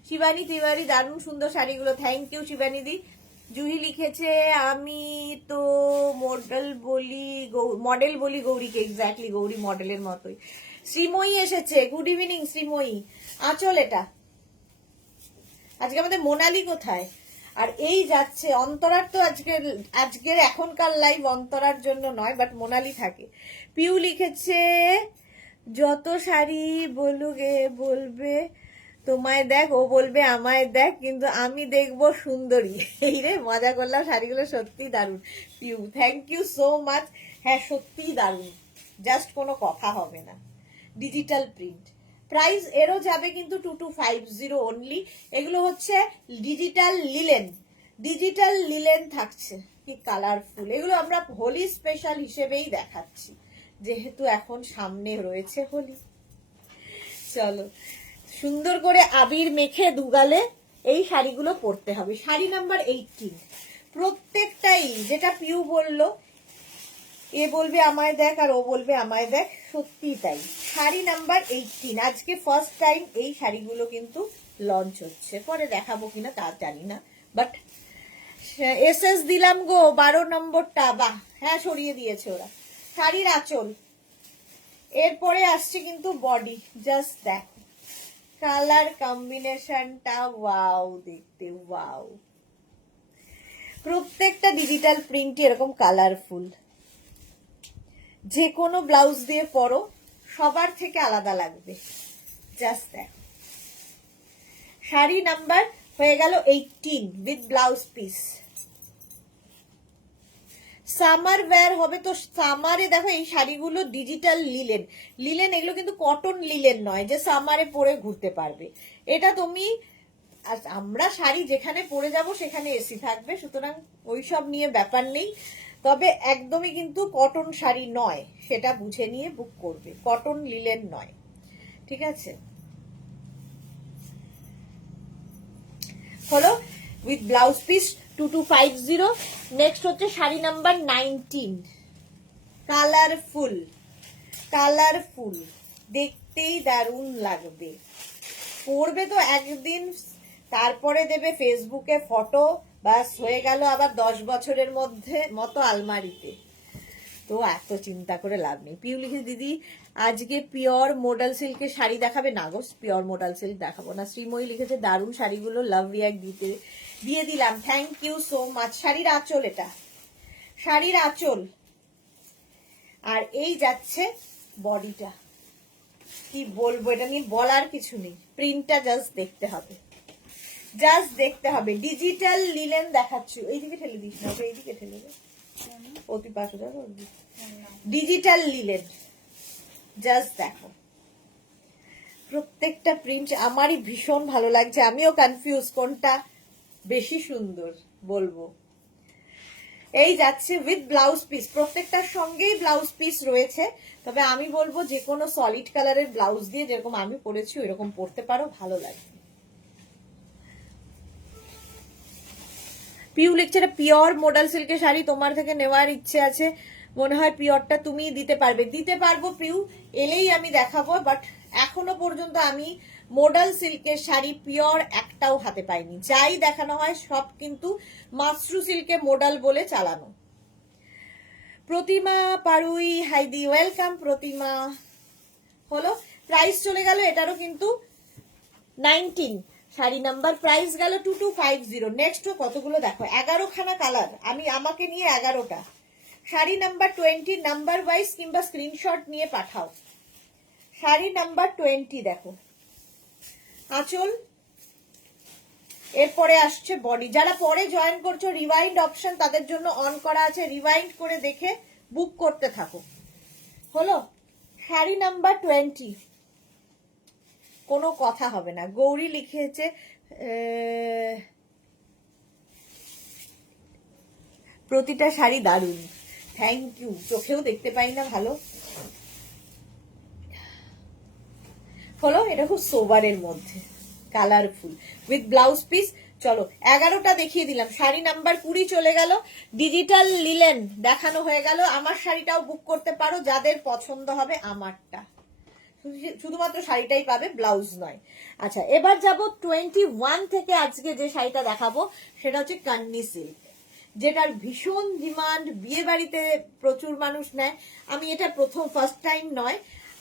শিবানী তিওয়ারি, দারুণ সুন্দর শাড়িগুলো, থ্যাংক ইউ শিবানী দি। জুহি লিখেছে আমি তো মডেল বলি গৌরীকে, এক্স্যাক্টলি গৌরী মডেলের মতোই। শ্রীময়ী এসেছে, গুড ইভিনিং শ্রীময়ী। আঁচল এটা, আজকে আমাদের মোনালি কোথায়? আর এই যাচ্ছে অন্তরার, তো আজকের এখনকার লাইভ অন্তরার জন্য নয়, বাট মোনালি থাকে। পিউ লিখেছে যত শাড়ি বলবে তোমায় দেখ, ও বলবে আমায় দেখ, কিন্তু আমি দেখবো সুন্দরী। এই রে, মজা করলাম, শাড়িগুলো সত্যি দারুণ। Piu, thank you so much. হ্যাঁ সত্যিই দারুণ, জাস্ট কোনো কথা হবে না। ডিজিটাল প্রিন্ট, প্রাইস এরও যাবে কিন্তু 2250 অনলি। এগুলো হচ্ছে ডিজিটাল লিলেন, ডিজিটাল লিলেন থাকছে। কি কালারফুল, এগুলো আমরা হোলি স্পেশাল হিসেবেই দেখাচ্ছি, যেহেতু এখন সামনে রয়েছে হোলি। চলো, সুন্দর করে আবির মেখে দুগালে এই শাড়িগুলো পরতে হবে। শাড়ি নাম্বার 18, প্রত্যেকটাই, যেটা পিউ বললো, এ বলবে আমায় দেখ আর ও বলবে আমায় দেখ, সত্যি তাই। শাড়ি নাম্বার 18, আজকে ফার্স্ট টাইম এই শাড়িগুলো কিন্তু লঞ্চ হচ্ছে, পরে দেখাবো কিনা তা জানি না, বাট এসএস দিলাম গো 12 নম্বরটা। বাহ, হ্যাঁ সরিয়ে দিয়েছে ওরা। শাড়ির আঁচল, এরপরে আসছে কিন্তু বডি। জাস্ট দেখো কালার কম্বিনেশনটা, ওয়াও দেখতে, ওয়াও। প্রত্যেকটা ডিজিটাল প্রিন্ট এরকম কালারফুল, যে কোনো ব্লাউজ দিয়ে পরো সবার থেকে আলাদা লাগবে। জাস্ট দেখো, শাড়ি নাম্বার হয়ে গেল 18 with blouse piece. Summer wear হবে তো সামারে দেখো এই শাড়িগুলো ডিজিটাল লিলেন, লিলেন এগুলো কিন্তু কটন লিলেন নয় যে সামারে পরে ঘুরতে পারবে। এটা তুমি, আমরা শাড়ি যেখানে পরে যাব সেখানে এসি থাকবে, সুতরাং ওইসব নিয়ে ব্যাপার নেই। তবে একদমই কিন্তু কটন শাড়ি নয়, সেটা বুঝে নিয়ে বুক করবে, কটন লিলেন নয়, ঠিক আছে? হলো উইথ ব্লাউজ পিস 2250। নেক্সট হচ্ছে শাড়ি নাম্বার 19, কালারফুল, কালারফুল, দেখতেই দারুণ লাগবে। পরবে তো একদিন, তারপরে দেবে ফেসবুকে ফটো, বাস হয়ে গেল আবার 10 বছরের মধ্যে মতো আলমারিতে। তো এত চিন্তা করে লাভ নেই। পিউ লিখে দিদি আজকে পিওর মোডাল সিল্কের শাড়ি দেখাবে না গো, পিওর মোডাল সিল্ক দেখাবো না। শ্রীময়ী লিখেছে দারুণ শাড়িগুলো, লাভ রিয়াক্ট দিয়ে দিলাম, থ্যাংক ইউ সো মাচ। শাড়ির আঁচল, এটা শাড়ির আঁচল, আর এই যাচ্ছে বডিটা। কি বলবো, এটা নিয়ে বলার কিছু নেই, প্রিন্টটা জাস্ট দেখতে হবে, জাস্ট দেখতে হবে। ডিজিটাল লিলেন দেখাচ্ছি, এইদিকে ঠেলে দিস না, এইদিকে ঠেলে দে, অতি পাশে দেখো, ডিজিটাল লিলেন। জাস্ট দেখো প্রত্যেকটা প্রিন্ট আমারই ভীষণ ভালো লাগছে, আমিও কনফিউজ কোনটা বেশি সুন্দর বলবো। এই যাচ্ছে উইথ ব্লাউজ পিস, প্রত্যেকটার সঙ্গেই ব্লাউজ পিস রয়েছে, তবে আমি বলবো যে কোনো সলিড কালারের ব্লাউজ দিয়ে যেরকম আমি পরেছি ওইরকম পরতে পারো, ভালো লাগবে। পিউ লেকচারে পিওর মোডাল সিল্কের শাড়ি তোমার থেকে নেওয়ার ইচ্ছে আছে, মনে হয় পিওরটা তুমি দিতে পারবে। দিতে পারবো পিউ, এলেই আমি দেখাবো, বাট এখনো পর্যন্ত আমি মোডাল সিল্কের শাড়ি পিওর একটাও হাতে পাইনি। যাই দেখানো হয় সব কিন্তু মাশরু সিল্কে মোডাল বলে চালানো। প্রতিমা পারুই হাইদি, ওয়েলকাম প্রতিমা। হলো, প্রাইস চলে গেল এটারও কিন্তু 19, শাড়ি নাম্বার প্রাইস গেল 2250। নেক্সট কতগুলো দেখো, 11 খানা কালার, আমাকে নিয়ে 11টা। শাড়ি নাম্বার 20 নাম্বার ওয়াইজ কিংবা স্ক্রিনশট নিয়ে পাঠাও। শাড়ি নাম্বার 20 দেখো, আঁচল, এরপরে আসছে বডি। যারা পরে জয়েন করছো রিওয়াইন্ড অপশন তাদের জন্য অন করা আছে, রিওয়াইন্ড করে দেখে বুক করতে থাকো। হলো, শাড়ি নাম্বার 20, কোনো কথা হবে না। গৌরী লিখেছে প্রতিটা শাড়ি দারুণ, থ্যাংক ইউ, চোখেও দেখতে পাই না ভালো। হলো, এটা খুব সোবারের মধ্যে কালারফুল উইথ ব্লাউজ পিস। চলো 11টা দেখিয়ে দিলাম, শাড়ি নাম্বার 20 চলে গেল। ডিজিটাল লিলেন দেখানো হয়ে গেল, আমার শাড়িটাও বুক করতে পারো যাদের পছন্দ হবে আমারটা, শুধুমাত্র শাড়িটাই পাবে, ব্লাউজ নয়। আচ্ছা, এবার যাব 21 থেকে। আজকে যে শাড়িটা দেখাবো সেটা হচ্ছে কান্নি সিল্ক, যেটার ভীষণ ডিমান্ড, বিয়ে বাড়িতে প্রচুর মানুষ নেয়। আমি এটা ফার্স্ট টাইম নয়,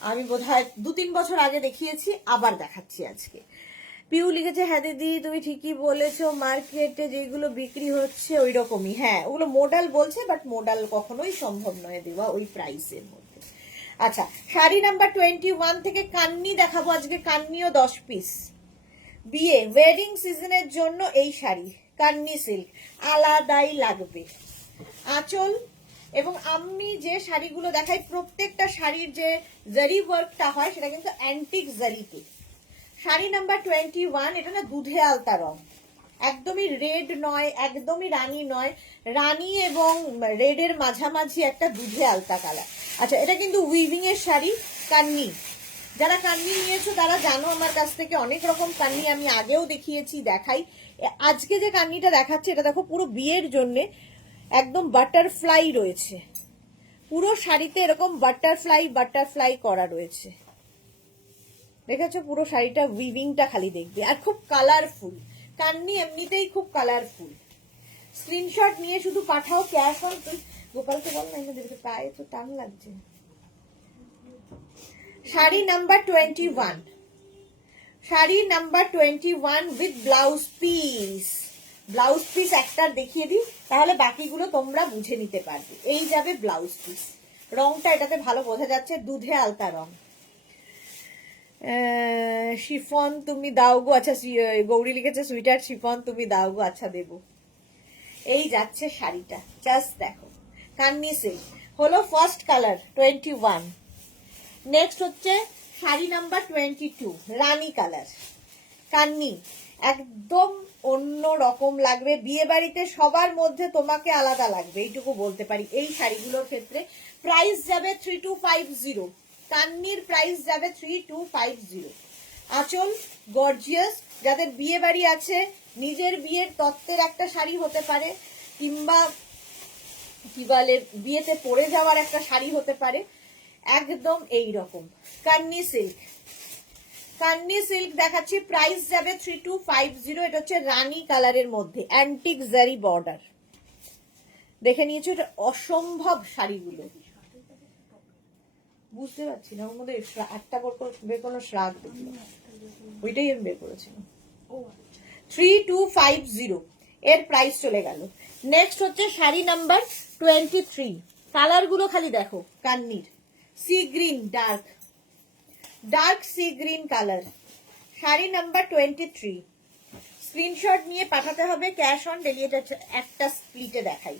আমি বোধহয় 2-3 বছর আগে দেখিয়েছি, আবার দেখাচ্ছি আজকে। পিউ লিখেছে হ্যাঁ দিদি তুমি ঠিকই বলেছো, মার্কেটে যেগুলো বিক্রি হচ্ছে ওই রকমই। হ্যাঁ, ওগুলো মোডাল বলছে, বাট মোডাল কখনোই সম্ভব নয় দেওয়া ওই প্রাইসের মধ্যে। আচ্ছা, শাড়ি নাম্বার 21 থেকে কান্নি দেখাবো আজকে, কান্নিও 10 পিস। বিয়ে ওয়েডিং সিজনের জন্য এই শাড়ি কান্নি সিল্ক আলাদাই লাগবে। আঁচল এবং আমি যে শাড়িগুলো দেখাই প্রত্যেকটা শাড়ির যে জারি ওয়ার্কটা হয় সেটা কিন্তু অ্যান্টিক জারিতে। শাড়ি নাম্বার 21, এটা না দুধে আলতা রং, একদমই রেড নয়, একদমই রানী নয়, রানী এবং রেডের মাঝামাঝি একটা দুধে আলতা কালার। আচ্ছা, এটা কিন্তু উইভিং এর শাড়ি, কান্নি। যারা কান্নি নিয়েছো তারা জানো আমার কাছ থেকে অনেক রকম কান্নি আমি আগেও দেখিয়েছি, দেখাই। আজকে যে কান্নিটা দেখাচ্ছে এটা দেখো পুরো বিয়ের জন্য একদম বাটারফ্লাই রয়েছে, পুরো শাড়িতে এরকম বাটারফ্লাই করা রয়েছে, দেখেছো? পুরো শাড়িটা উইভিংটা খালি দেখবে, আর খুব কালারফুল। কান্নি এমনিতেই খুব কালারফুল। স্ক্রিনশট নিয়ে শুধু পাঠাও, ক্যাশ অন। তুই গোপালকে বল না, দেখতে পায়ে তো টান লাগছে। Sari number 21, sari number 21 with blouse piece. Blouse piece একটা দেখিয়ে দিই, তাহলে বাকিগুলো তোমরা বুঝে নিতে পারবে। এই যাবে ব্লাউজ পিস, রংটা এটাতে ভালো বোঝা যাচ্ছে, দুধে আলতা রং। শিফন তুমি দাও গো, আচ্ছা গৌরী লিখেছে সুইটার শিফন তুমি দাও গো, আচ্ছা দেবো। এই যাচ্ছে শাড়িটা, জাস্ট দেখো, কান্নি সিল্ক হলো ফার্স্ট কালার 21। নেক্সট হচ্ছে শাড়ি নাম্বার 22, রানী কালার, কান্নি, একদম অন্য রকম লাগবে। বিয়ে বাড়িতে সবার মধ্যে তোমাকে আলাদা লাগবে, এইটুকু বলতে পারি। এই শাড়িগুলোর ক্ষেত্রে প্রাইস যাবে 3250, কান্নির প্রাইস যাবে 3250। আঁচল গর্জিয়াস, যাদের বিয়ে বাড়ি আছে, নিজের বিয়ের তত্ত্বের একটা শাড়ি হতে পারে, কিংবা কি বলে বিয়েতে পরে যাওয়ার একটা শাড়ি হতে পারে, একদম এই রকম কান্নি সিল্ক। কান্নি সিল্ক দেখাচ্ছি, প্রাইস যাবে 3250। এটা হচ্ছে রানী কালারের মধ্যে অ্যান্টিক জারি বর্ডার, দেখে নিয়েছো? এটা অসম্ভব শাড়িগুলো, বুঝতে পারছি না ওর মধ্যে একটা বের কোনো শ্রাগ দেখলো, ওইটাই আমি বের করেছিলাম। 3250 এর প্রাইস চলে গেল। নেক্সট হচ্ছে শাড়ি নাম্বার 23, কালার গুলো খালি দেখো, কান্নির sea green, dark sea green colour, sari number 23। Screenshot নিয়ে পাঠাতে হবে, ক্যাশ অন ডেলিভারি। একটা স্প্লিটে দেখাই।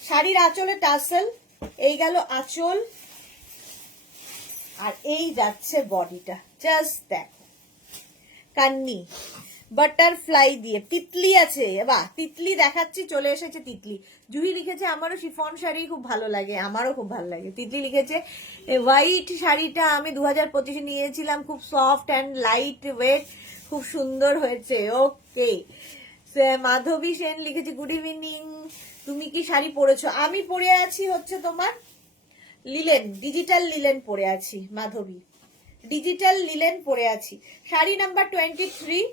শাড়ির আঁচলে টাসেল, এই গেল আঁচল, আর এই যাচ্ছে বডিটা, জাস্ট দেখো, কান্নি বাটারফ্লাই দিয়ে তিতলি আছে, বাহ তিতলি দেখাচ্ছি, চলে এসেছে তিতলি। জুহি লিখেছে আমারও শিফন শাড়ি খুব ভালো লাগে, আমারও খুব ভালো লাগে। তিতলি লিখেছে হোয়াইট শাড়িটা আমি 2025 নিয়েছিলাম, খুব সফট অ্যান্ড লাইট ওয়েট, খুব সুন্দর হয়েছে। ওকে, মাধবী সেন লিখেছে গুড ইভিনিং, তুমি কি শাড়ি পরেছো? আমি পরে আছি হচ্ছে তোমার লিলেন, ডিজিটাল লিলেন পরে আছি, মাধবী ডিজিটাল লিলেন পরে আছি। শাড়ি নাম্বার 23,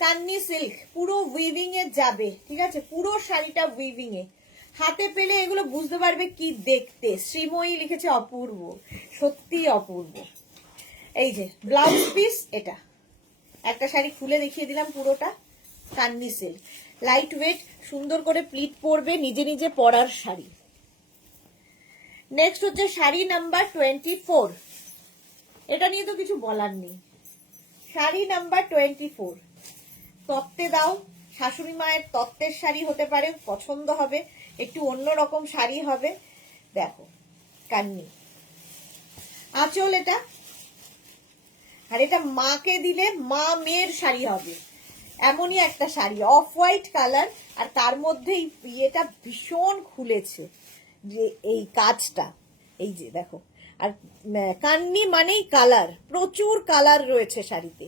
কান্নি সিল্ক, পুরো উইভিং এ যাবে, ঠিক আছে? পুরো শাড়িটা উইভিং এ, হাতে পেলে এগুলো বুঝতে পারবে কি দেখতে। শ্রীময়ী লিখেছে অপূর্ব, সত্যি অপূর্ব। এই যে ব্লাউজ পিস, এটা একটা শাড়ি খুলে দেখিয়ে দিলাম, পুরোটা কান্নি সিল্ক, লাইট ওয়েট, সুন্দর করে প্লিট পরবে, নিজে নিজে পরার শাড়ি। নেক্সট হচ্ছে শাড়ি নাম্বার 24, এটা নিয়ে তো কিছু বলার নেই। শাড়ি নাম্বার 24, তত্ত্বে দাও, শাশুড়ি মায়ের তত্ত্বের শাড়ি হতে পারে, পছন্দ হবে, একটু অন্যরকম শাড়ি হবে। দেখো কান্নি, আঁচল এটা, আর এটা মাকে দিলে মা মেয়ের শাড়ি হবে, এমনই একটা শাড়ি, অফ হোয়াইট কালার, আর তার মধ্যে ইয়েটা ভীষণ খুলেছে, যে এই কাজটা, এই যে দেখো। আর কান্নি মানেই কালার, প্রচুর কালার রয়েছে শাড়িতে।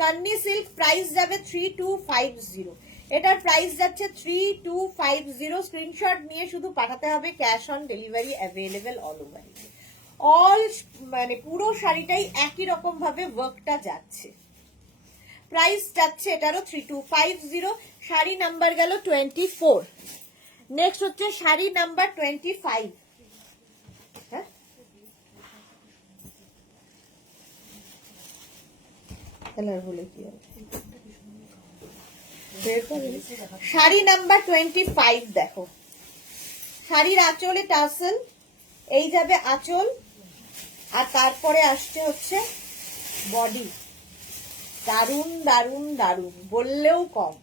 কান্নি সিল্ক, প্রাইস যাবে 3250, এটার প্রাইস যাচ্ছে 3250। স্ক্রিনশট নিয়ে শুধু পাঠাতে হবে, cash on delivery available all over. All মানে পুরো শাড়িটাই একই রকম ভাবে ওয়ার্কটা যাচ্ছে। প্রাইস যাচ্ছে এটারও 3250। শাড়ি নাম্বার গেল 24। নেক্সট হচ্ছে শাড়ি নাম্বার 25। হ্যাঁ, কালার বলে কি হবে, শাড়ি নাম্বার 25 দেখো, শাড়ির আঁচলে টাসেল, এই যাবে আঁচল, আর তারপরে আসছে হচ্ছে বডি, দারুন দারুন দারুন, বললেও কম।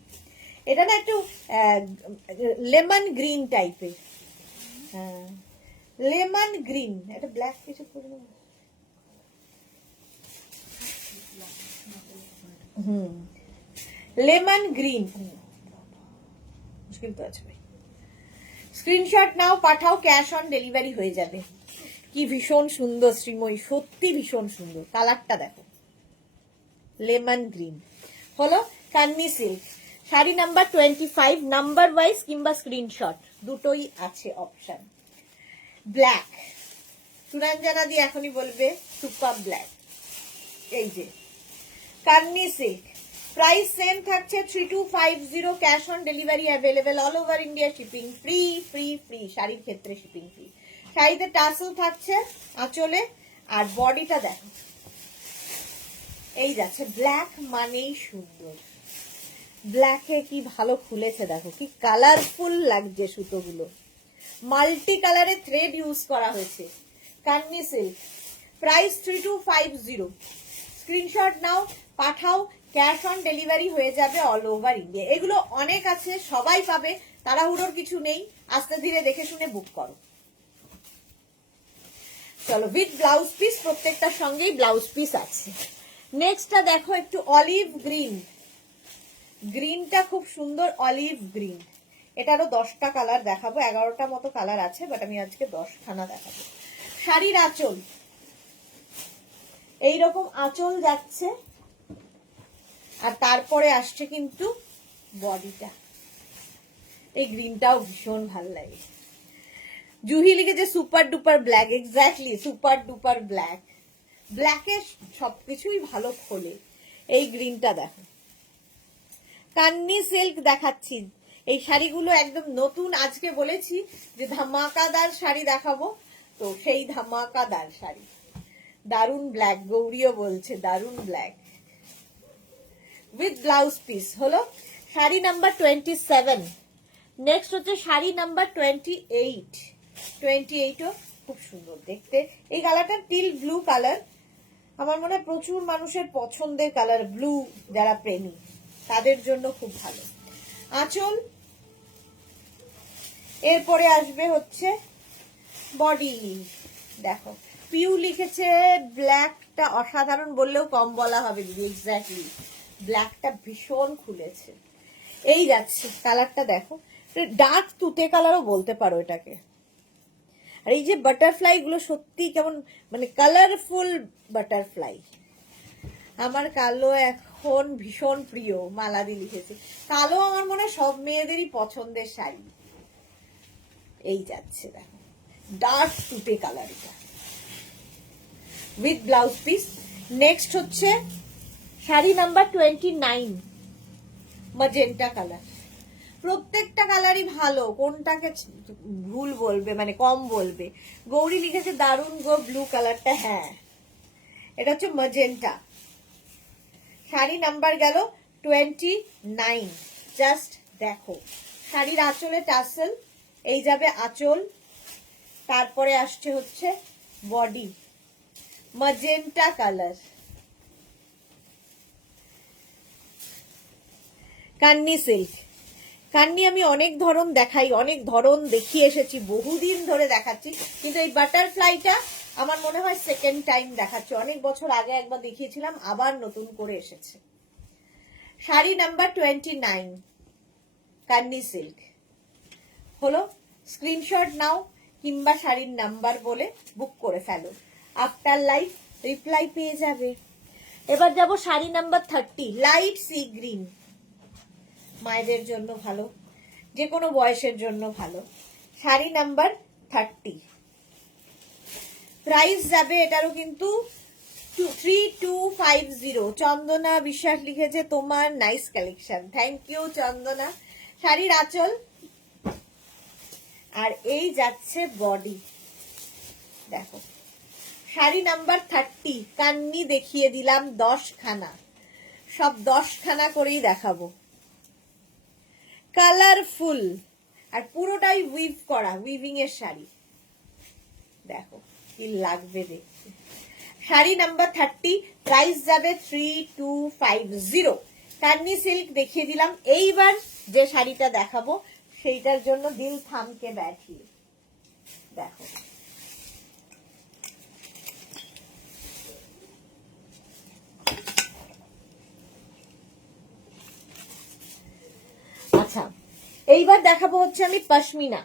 এটা না একটু লেমন গ্রিন টাইপের, হ্যাঁ লেমন গ্রিন। এটা ব্ল্যাক কিছু করে নেব। লেমন গ্রিন, মুশকিল তো আছে ভাই। স্ক্রিনশট নাও, পাঠাও, ক্যাশ অন ডেলিভারি হয়ে যাবে। কি ভীষণ সুন্দর শ্রীময়ী, সত্যি ভীষণ সুন্দর। কালারটা দেখো, লেমন গ্রিন। হলো kanni silk, sari number 25, number wise কিংবা স্ক্রিনশট দুটোই আছে অপশন। ব্ল্যাক, সুরঞ্জনা দি এখনই বলবে সুপার ব্ল্যাক। এই যে কান্নি সিল্ক, প্রাইস সেম থাকছে 3250, cash on delivery available, all over India shipping free free free, শাড়ির ক্ষেত্রে শিপিং ফ্রি। শাড়িতে টাসেল থাকছে আঁচলে, আর বডিটা দেখো এই যাচ্ছে। ব্ল্যাক মানেই সুন্দর, ব্ল্যাকে কি ভালো খুলেছে দেখো, কি কালারফুল লাগছে সুতোগুলো, মাল্টি কালারে থ্রেড ইউজ করা হয়েছে। কান্নি সিল্ক, প্রাইস 3250, স্ক্রিনশট নাও, পাঠাও, ক্যাশ অন ডেলিভারি হয়ে যাবে অল ওভার ইন্ডিয়া। এগুলো অনেক আছে, সবাই পাবে, তাড়াহুড়োর কিছু নেই, আস্তে ধীরে দেখে শুনে বুক করো। চলো, উইথ ব্লাউজ পিস, প্রত্যেকটার সঙ্গেই ব্লাউজ পিস আছে। নেক্সটটা দেখো একটু অলিভ গ্রিন, গ্রিনটা খুব সুন্দর, অলিভ গ্রিন। এটারও 10টা কালার দেখাবো, 11টা মতো কালার আছে, বাট আমি আজকে 10খানা দেখাবো। শাড়ির আঁচল এইরকম আঁচল যাচ্ছে, আর তারপরে আসছে কিন্তু বডিটা। এই গ্রিনটাও ভীষণ ভালো লাগে। জুহি লিখেছে super duper black, exactly super duper black. ব্ল্যাকে সবকিছুই ভালো খোলে। এই গ্রিনটা দেখো, কান্নি সিল্ক দেখাচ্ছি। এই শাড়িগুলো একদম নতুন, আজকে বলেছি যে ধামাকাদার শাড়ি দেখাবো, তো সেই ধামাকাদার শাড়ি। দারুন ব্ল্যাক, গৌরীও বলছে দারুন ব্ল্যাক, উইথ ব্লাউজ পিস। হলো শাড়ি নাম্বার 27। নেক্সট হচ্ছে শাড়ি নাম্বার 28। 28ও খুব সুন্দর দেখতে। এই কালারটা টিল ব্লু কালার, আমার মনে হয় প্রচুর মানুষের পছন্দের কালার, ব্লু যারা প্রেমী তাদের জন্য খুব ভালো। আঁচল, এরপরে আসবে হচ্ছে বডি। দেখো পিউ লিখেছে ব্ল্যাকটা অসাধারণ, বললেও কম বলা হবে দিদি, এক্স্যাক্টলি ব্ল্যাকটা ভীষণ খুলেছে। এই যাচ্ছে কালারটা দেখো, ডার্ক তুতে কালারও বলতে পারো এটাকে। আর এই যে বাটারফ্লাই গুলো সত্যি কেমন মানে কালারফুল বাটারফ্লাই। আমার কালো এখন ভীষণ প্রিয়, মালাদি লিখেছে। কালো আমার মনে হয় সব মেয়েদেরই পছন্দের শাড়ি। এই যাচ্ছে দেখো, ডার্ক তুতে কালার এটা, উইথ ব্লাউজ পিস। নেক্সট হচ্ছে শাড়ি নাম্বার 29, ম্যাজেন্টা কালার। প্রত্যেকটা কালারই ভালো, কোনটাকে ভুল বলবে মানে কম বলবে। গৌরী লিখেছে দারুন গো ব্লু কালারটা, হ্যাঁ এটা হচ্ছে ম্যাজেন্টা। শাড়ি নাম্বার গেল 29। জাস্ট দেখো, শাড়ির আঁচলে টাসেল, এই যাবে আঁচল, তারপরে আসছে হচ্ছে body, magenta colour. Kanni silk, Kanni আমি অনেক ধরন দেখাই, অনেক ধরন দেখিয়ে এসেছি, বহুদিন ধরে দেখাচ্ছি, কিন্তু এই বাটারফ্লাইটা আমার মনে হয় সেকেন্ড টাইম দেখাচ্ছি। অনেক বছর আগে একবার দেখিয়েছিলাম, আবার নতুন করে এসেছে। Sari number 29, kanni silk. হলো, স্ক্রিনশট নাও কিংবা শাড়ির নাম্বার বলে বুক করে ফেলো, আফটার লাইভ রিপ্লাই পেয়ে যাবে। এবার যাব sari number 30, light sea green. মায়েদের জন্য ভালো, যে কোনো বয়সের জন্য ভালো। শাড়ি নাম্বার 30, প্রাইস যাবে এটারও কিন্তু 3250। চন্দনা বিশ্বাস লিখেছে তোমার নাইস কালেকশন, থ্যাংক ইউ চন্দনা। শাড়ির আঁচল, আর এই যাচ্ছে বডি। দেখো শাড়ি নাম্বার 30, কান্নি দেখিয়ে দিলাম 10খানা, সব 10খানা করেই দেখাবো। কালারফুল, আর পুরোটাই উইভ করা, উইভিং এর শাড়ি। দেখো কি লাগবে দেখতে। শাড়ি নাম্বার 30, প্রাইস যাবে 3250। কান্নি সিল্ক দেখিয়ে দিলাম। এইবার যে শাড়িটা দেখাবো সেইটার জন্য দিল থামকে ব্যাঠি। দেখো আচ্ছা, এইবার দেখাবো হচ্ছে আমি পশমিনা।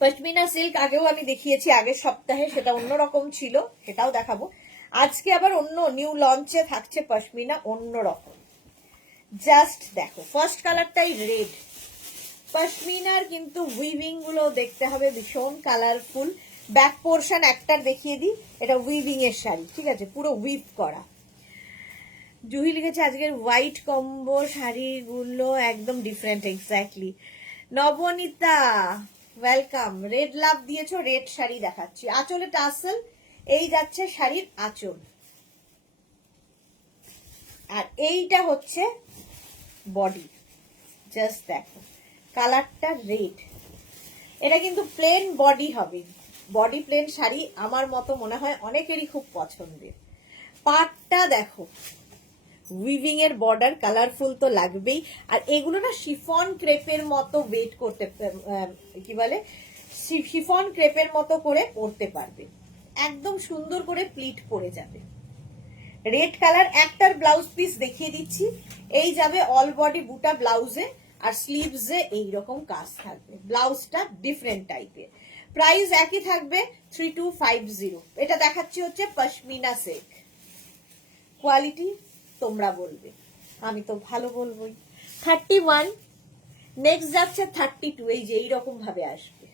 পশমিনা সিল্ক আগেও আমি দেখিয়েছি আগের সপ্তাহে, সেটা অন্যরকম ছিল, সেটাও দেখাবো। আজকে আবার অন্য নিউ লঞ্চে থাকছে পশমিনা অন্যরকম। জাস্ট দেখো, ফার্স্ট কালারটাই রেড। পশমিনার কিন্তু উইভিং গুলো দেখতে হবে ভীষণ কালারফুল। ব্যাক পোর্শন একটার দেখিয়ে দিই, এটা উইভিং এর শাড়ি, ঠিক আছে, পুরো উইভ করা। জুহি লিখেছে আজকের হোয়াইট কম্বো শাড়িগুলো একদম different. Exactly. Nabanita welcome. Red love দিয়েছো, রেড শাড়ি দেখাচ্ছি। আঁচলে টাসেল, এই যাচ্ছে শাড়ির আঁচল, আর এইটা হচ্ছে বডি। জাস্ট দেখো কালারটা রেড। এটা কিন্তু প্লেন বডি হবে, বডি প্লেন শাড়ি আমার মতো মনে হয় অনেকেরই খুব পছন্দের। পাটটা দেখো, উইভিং এর বর্ডার, কালারফুল তো লাগবেই। আর এগুলো না শিফন ক্রেপের মতো ওয়েট করতে, কি বলে, শিফন ক্রেপের মতো করে পরতে পারবে, একদম সুন্দর করে প্লিট পরে যাবে। Red colour. একটার ব্লাউজ পিস দেখিয়ে দিচ্ছি। এই যাবে অল বডি বুটা ব্লাউজে, আর স্লিভসে এইরকম কাজ থাকবে। ব্লাউজটা ডিফারেন্ট টাইপের। প্রাইস একই থাকবে 3250। এটা দেখাচ্ছি হচ্ছে পশমিনা সিল্ক। কোয়ালিটি তোমরা বলবে, আমি তো ভালো বলবোই। 31। নেক্সট যাচ্ছে 32। এই যে এইরকম ভাবে আসবে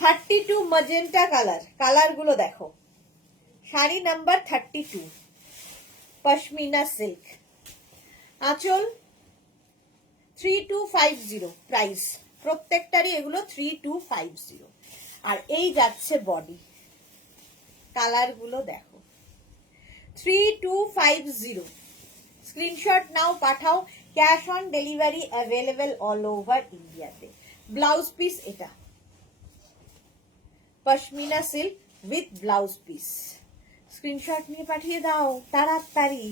32 ম্যাজেন্টা কালার। কালার গুলো দেখো। Sari number 32, pashmina silk. আঁচল 3250 প্রাইস। প্রত্যেকটারই এগুলো 3250। আর এই যাচ্ছে বডি। কালার গুলো দেখো। 3250। স্ক্রিনশট নাও, পাঠাও। Cash on delivery available all over ইন্ডিয়াতে। ব্লাউজ পিস এটা pashmina silk with blouse piece. Screenshot নিয়ে পাঠিয়ে দাও তাড়াতাড়ি।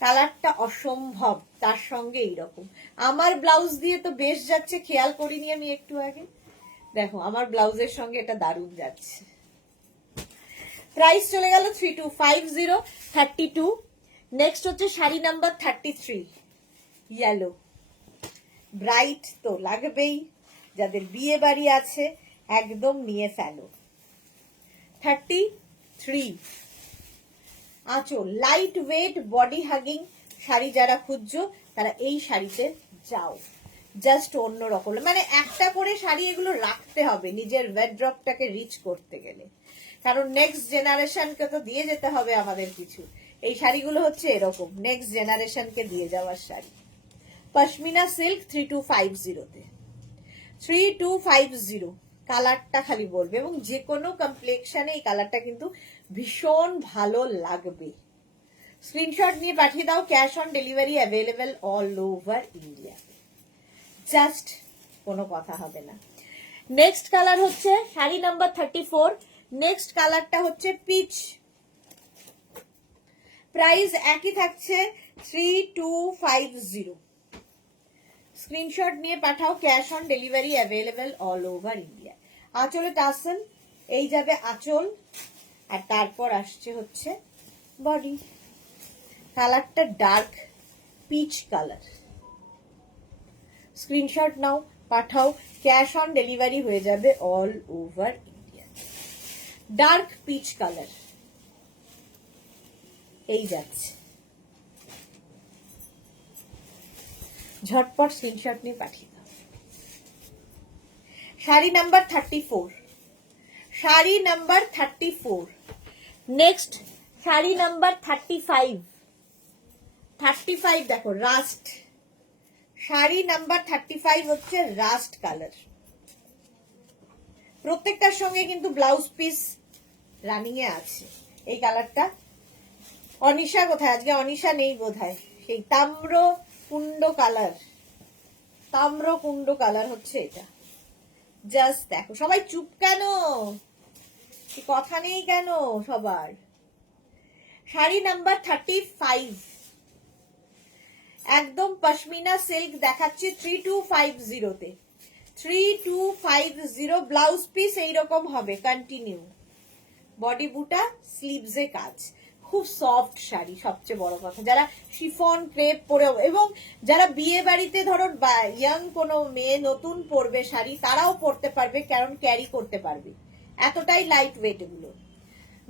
কালারটা অসম্ভব, তার সঙ্গে এইরকম। আমার ব্লাউজ দিয়ে তো বেশ যাচ্ছে, খেয়াল করিনি আমি একটু আগে। দেখো আমার ব্লাউজের সঙ্গে এটা দারুণ যাচ্ছে। প্রাইস চলে গেল 3250। 32। নেক্সট হচ্ছে শাড়ি নাম্বার 33, ইয়েলো। ব্রাইট তো লাগবেই, যাদের বিয়ে বাড়ি আছে একদম নিয়ে ফেলো। 33। আঁচল light weight body hugging sari যারা খুঁজছো তারা এই শাড়িতে যাও। জাস্ট অন্যরকম, মানে একটা করে শাড়ি এগুলো রাখতে হবে নিজের ওয়ার্ড্রপটাকে রিচ করতে গেলে, কারণ নেক্সট জেনারেশনকে তো দিয়ে যেতে হবে আমাদের কিছু। এই শাড়িগুলো হচ্ছে এরকম নেক্সট জেনারেশনকে দিয়ে যাওয়ার শাড়ি। পশমিনা সিল্ক 3250-তে। 3250। কালারটা খালি বলবে, এবং যে কোনো কমপ্লেক্সনে এই কালারটা কিন্তু ভীষণ ভালো লাগবে। স্ক্রিনশট নিয়ে পাঠিয়ে দাও। Cash on delivery available all over India. Just কোনো কথা হবে না। নেক্সট কালার হচ্ছে শাড়ি নাম্বার 34। নেক্সট কালারটা হচ্ছে পিচ। প্রাইস একই থাকছে 3250। স্ক্রিনশট নিয়ে পাঠাও। Cash on delivery available all over India. আঁচলে টাসেল, এই যাবে আঁচল, আর তারপর আসছে হচ্ছে বডি। কালারটা ডার্ক পিচ কালার। স্ক্রিনশট নাও, পাঠাও। ক্যাশ অন ডেলিভারি হয়ে যাবে all over India. Dark peach colour এই যাচ্ছে। ঝটপট স্ক্রিনশট নিয়ে পাঠিয়ে দাও। Sari number 34। Sari number 34। Next sari number 35। 35 দেখো, রাস্ট। শাড়ি নাম্বার 35 হচ্ছে রাস্ট কালার। প্রত্যেকটার সঙ্গে কিন্তু ব্লাউজ পিস রানিং এ আছে। এই কালারটা অনিশা কোথায়? আজকে অনিশা নেই বোধহয়। সেই তাম্র কুণ্ড কালার, তাম্র কুণ্ড কালার হচ্ছে এটা। জাস্ট দেখো, সবাই চুপ কেন? কথা নেই কেন সবার? শাড়ি নাম্বার 35, একদম পশমিনা সিল্ক দেখাচ্ছি 3250 তে। 3250, ব্লাউজ পিস এইরকম হবে কন্টিনিউ, বডি বুটা, স্লিভসে কাজ, খুব সফট শাড়ি। সবচেয়ে বড় কথা, যারা শিফন ক্রেপ পরে এবং যারা বিয়ে বাড়িতে ধরো ইয়াং কোনো মেয়ে নতুন পরবে শাড়ি, তারাও পরতে পারবে, কারণ ক্যারি করতে পারবে, এতটাই লাইট ওয়েট এগুলো।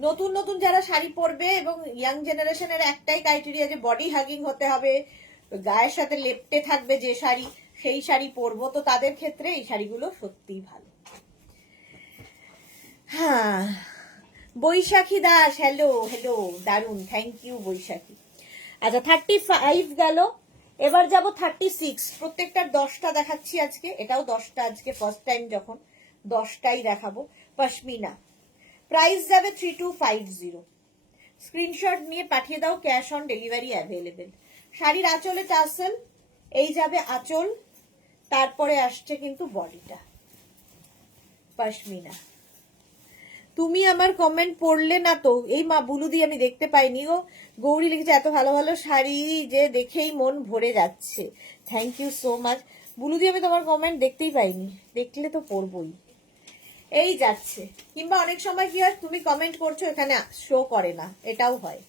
নতুন নতুন যারা শাড়ি পরবে এবং ইয়াং জেনারেশনের একটাই ক্রাইটেরিয়া যে বডি হাগিং হতে হবে, গায়ের সাথে লেপটে থাকবে যে শাড়ি, সেই শাড়ি পরবো, তো তাদের ক্ষেত্রে এই শাড়িগুলো সত্যিই ভালো। হ্যাঁ, বৈশাখী দাস, হ্যালো হ্যালো, দারুন, থ্যাংক ইউ বৈশাখী। আচ্ছা 35 গেল, এবার যাব 36। প্রত্যেকটার 10টা দেখাচ্ছি আজকে, এটাও 10টা আজকে ফার্স্ট টাইম যখন 10টাই দেখাবো। পশমিনা, প্রাইস যাবে 3250। স্ক্রিনশট নিয়ে পাঠিয়ে দাও, ক্যাশ অন ডেলিভারি অ্যাভেলেবেল। শাড়ির আঁচলে টাসেল, এই যাবে আঁচল, তারপরে আসছে কিন্তু বডিটা। পশমিনা, তুমি আমার কমেন্ট পড়লে না তো? এই মা বুলুদি, আমি দেখতে পাইনি গো। গৌরী লিখেছে এত ভালো ভালো শাড়ি যে দেখেই মন ভরে যাচ্ছে। থ্যাংক ইউ সো মাচ বুলুদি, আমি তোমার কমেন্ট দেখতেই পাইনি, দেখলে তো পড়বই। এই যাচ্ছে, কিংবা অনেক সময় কি হয় তুমি কমেন্ট করছো এখানে শো করে না, এটাও হয়।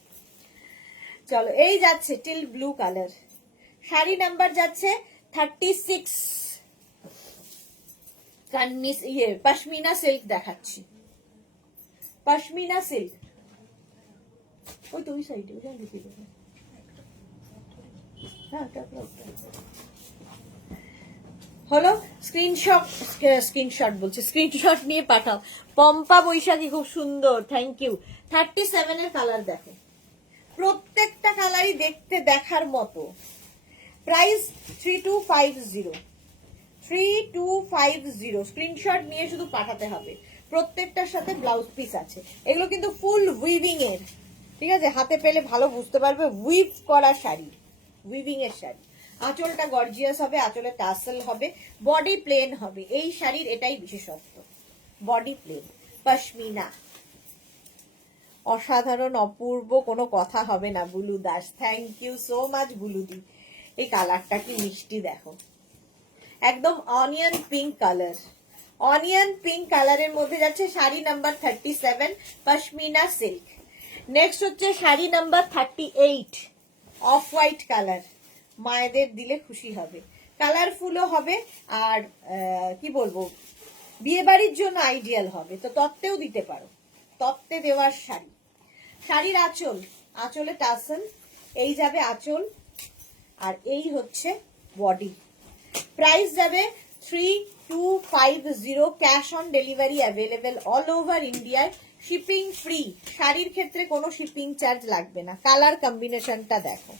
চলো, এই যাচ্ছে till blue colour, sari number যাচ্ছে 36। পশমিনা সিল্ক দেখাচ্ছি, পশমিনা সিল্ক। ওই তো ওই সাইডে, ওই সাইডে দিকে। হ্যাঁ, হলো। স্ক্রিনশট বলছে, স্ক্রিনশট নিয়ে পাঠাও। পম্পা বৈশাখী, খুব সুন্দর, থ্যাংক ইউ। 37 এর কালার দেখো, প্রত্যেকটা কালারই দেখতে দেখার মতো। প্রাইস 3250, 3250। স্ক্রিনশট নিয়ে শুধু পাঠাতে হবে। প্রত্যেকটার সাথে ব্লাউজ পিস আছে, এগুলো কিন্তু ফুল উইভিং এর, ঠিক আছে? হাতে পেলে ভালো বুঝতে পারবে, উইভ করা শাড়ি, উইভিং এর শাড়ি। আঁচলটা গর্জিয়াস হবে, আঁচলে টাসেল হবে, বডি প্লেন হবে। এই শাড়ির এটাই বিশেষত্ব, বডি প্লেন। পশমিনা, অসাধারণ, অপূর্ব, কোনো কথা হবে না। Bulu Das, thank you so much Buludi. এই কালারটা কি মিষ্টি দেখো, একদম onion pink colour. Onion pink কালারের মধ্যে যাচ্ছে sari number 37, pashmina silk. Next হচ্ছে sari number 38, off white colour. মায়েদের দিলে খুশি হবে, কালারফুলও হবে, আর কি বলবো, বিয়ে বাড়ির জন্য আইডিয়াল হবে, তো তত্ত্বেও দিতে পারো, তত্ত্বে দেওয়ার শাড়ি। শাড়ির আঁচল, আঁচলে টাসেল, এই যাবে আঁচল, আর এই হচ্ছে বডি। প্রাইস যাবে 3250, cash on delivery available all over ইন্ডিয়ায়, শিপিং ফ্রি। শাড়ির ক্ষেত্রে কোনো শিপিং চার্জ লাগবে না। কালার কম্বিনেশনটা দেখো,